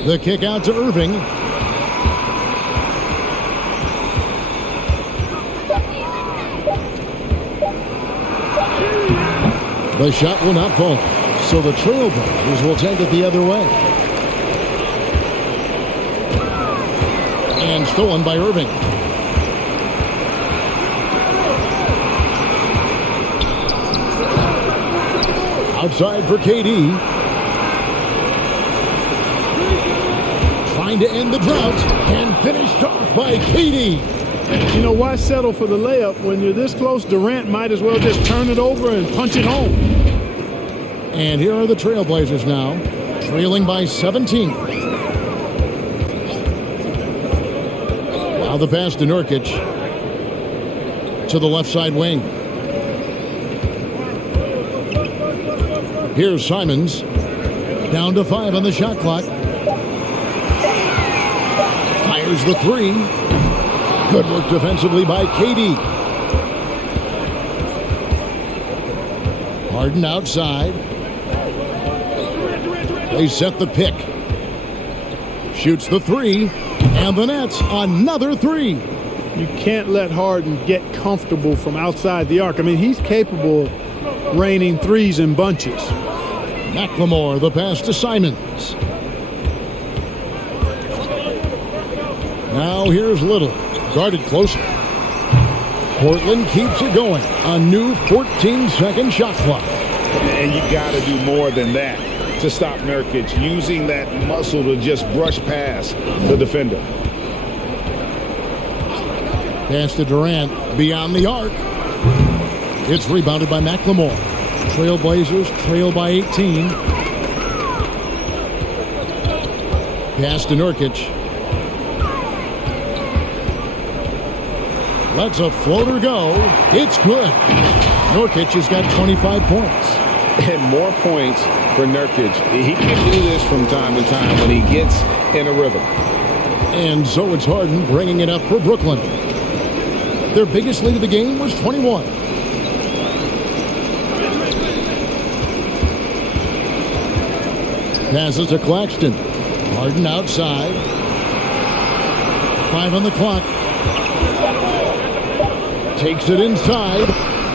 The kick out to Irving. The shot will not fall. So the Trailblazers will take it the other way. And stolen by Irving. Outside for KD. Trying to end the drought and finished off by Katie. You know, why settle for the layup when you're this close? Durant might as well just turn it over and punch it home. And here are the Trailblazers now, trailing by 17. Now the pass to Nurkic to the left side wing. Here's Simons. Down to 5 on the shot clock. Fires the 3. Good work defensively by KD. Harden outside. They set the pick. Shoots the 3. And the Nets, another 3. You can't let Harden get comfortable from outside the arc. I mean, he's capable of raining threes in bunches. McLemore, the pass to Simons. Now here's Little, guarded closer. Portland keeps it going. A new 14-second shot clock. And you got to do more than that to stop Nurkic, using that muscle to just brush past the defender. Pass to Durant, beyond the arc. It's rebounded by McLemore. Trailblazers trail by 18. Pass to Nurkic. Lets a floater go. It's good. Nurkic has got 25 points. And more points for Nurkic. He can do this from time to time when he gets in a rhythm. And so it's Harden bringing it up for Brooklyn. Their biggest lead of the game was 21. Passes to Claxton. Harden outside. 5 on the clock. Takes it inside.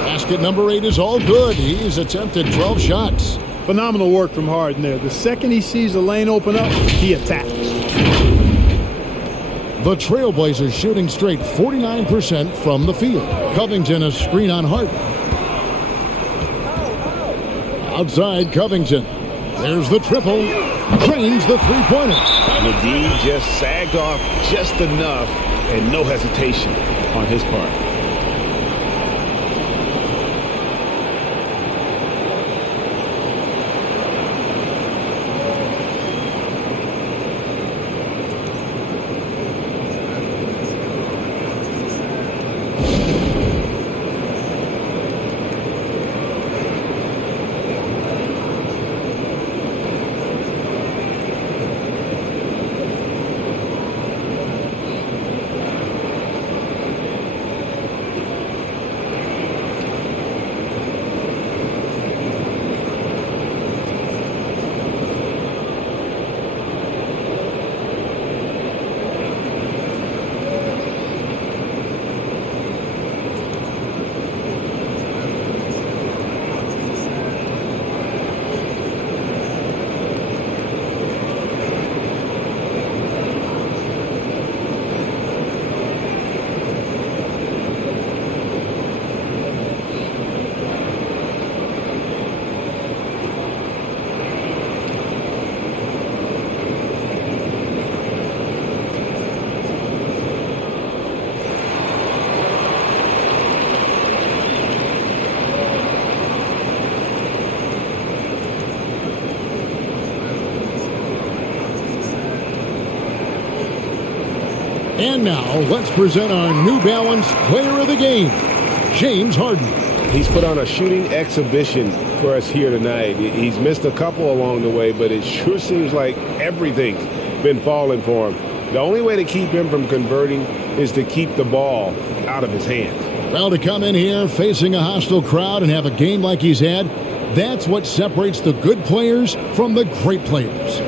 Basket number 8 is all good. He's attempted 12 shots. Phenomenal work from Harden there. The second he sees a lane open up, he attacks. The Trailblazers shooting straight 49% from the field. Covington a screen on Harden. Outside Covington. There's the triple. Drains the three-pointer. The D just sagged off just enough and no hesitation on his part. And now, let's present our New Balance Player of the Game, James Harden. He's put on a shooting exhibition for us here tonight. He's missed a couple along the way, but it sure seems like everything's been falling for him. The only way to keep him from converting is to keep the ball out of his hands. Well, to come in here facing a hostile crowd and have a game like he's had, that's what separates the good players from the great players.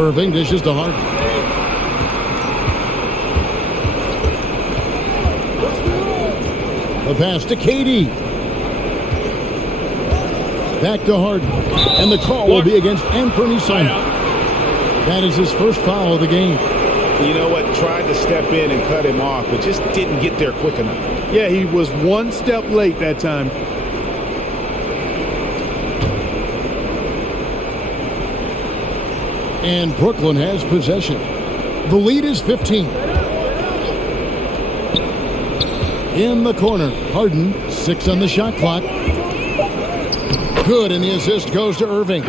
Irving dishes to Harden. The pass to KD. Back to Harden. And the call will be against Anthony Simon. That is his first foul of the game. You know what? Tried to step in and cut him off, but just didn't get there quick enough. Yeah, he was one step late that time. And Brooklyn has possession. The lead is 15. In the corner, Harden, 6 on the shot clock. Good, and the assist goes to Irving.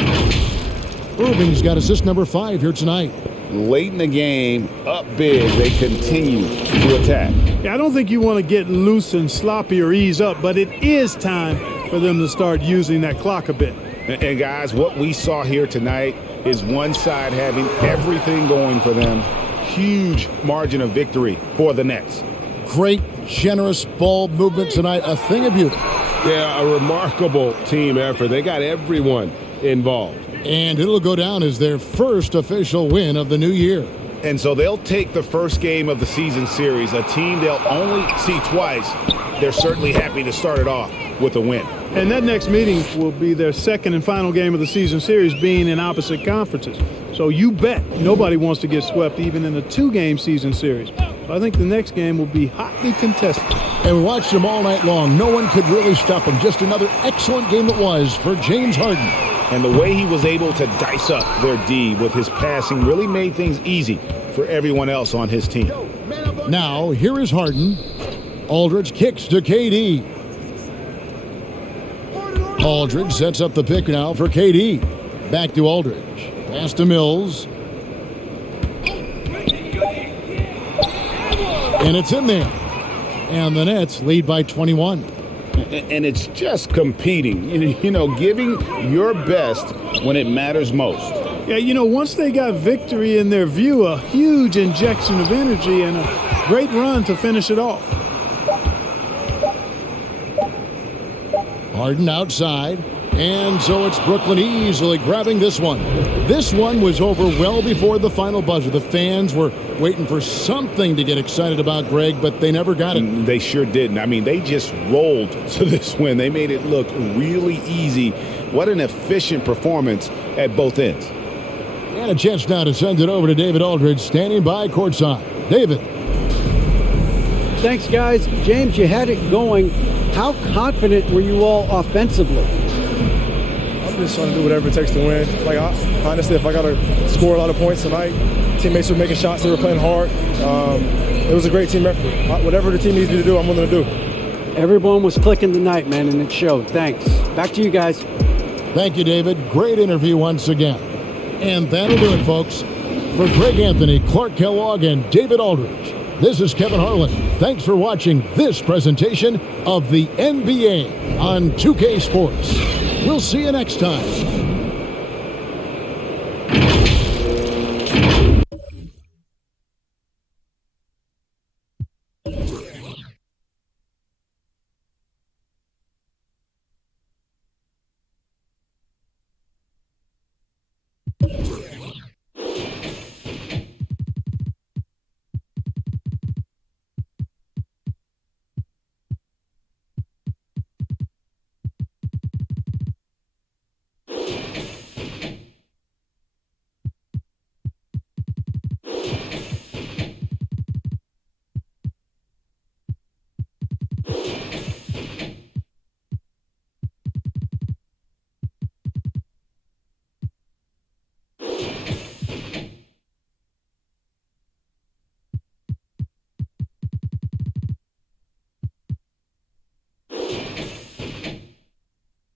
Irving's got assist number 5 here tonight. Late in the game, up big, they continue to attack. Yeah, I don't think you want to get loose and sloppy or ease up, but it is time for them to start using that clock a bit. And guys, what we saw here tonight is one side having everything going for them. Huge margin of victory for the Nets. Great, generous ball movement tonight. A thing of beauty. Yeah, a remarkable team effort. They got everyone involved. And it'll go down as their first official win of the new year. And so they'll take the first game of the season series, a team they'll only see twice. They're certainly happy to start it off with a win. And that next meeting will be their second and final game of the season series, being in opposite conferences. So you bet nobody wants to get swept even in a 2-game season series. So I think the next game will be hotly contested. And we watched them all night long. No one could really stop them. Just another excellent game it was for James Harden. And the way he was able to dice up their D with his passing really made things easy for everyone else on his team. Now, here is Harden. Aldridge kicks to KD. Aldridge sets up the pick now for KD. Back to Aldridge. Pass to Mills. And it's in there. And the Nets lead by 21. And it's just competing, you know, giving your best when it matters most. Yeah, you know, once they got victory in their view, a huge injection of energy and a great run to finish it off. Harden outside. And so it's Brooklyn easily grabbing this one. This one was over well before the final buzzer. The fans were waiting for something to get excited about, Greg, but they never got it. They sure didn't. I mean, they just rolled to this win. They made it look really easy. What an efficient performance at both ends. And a chance now to send it over to David Aldridge, standing by courtside. David. Thanks, guys. James, you had it going. How confident were you all offensively? I'm just trying to do whatever it takes to win. Like, honestly, if I got to score a lot of points tonight, teammates were making shots, they were playing hard. It was a great team effort. Whatever the team needs me to do, I'm willing to do. Everyone was clicking tonight, man, and it showed. Thanks. Back to you guys. Thank you, David. Great interview once again. And that'll do it, folks. For Greg Anthony, Clark Kellogg, and David Aldridge, this is Kevin Harlan. Thanks for watching this presentation of the NBA on 2K Sports. We'll see you next time.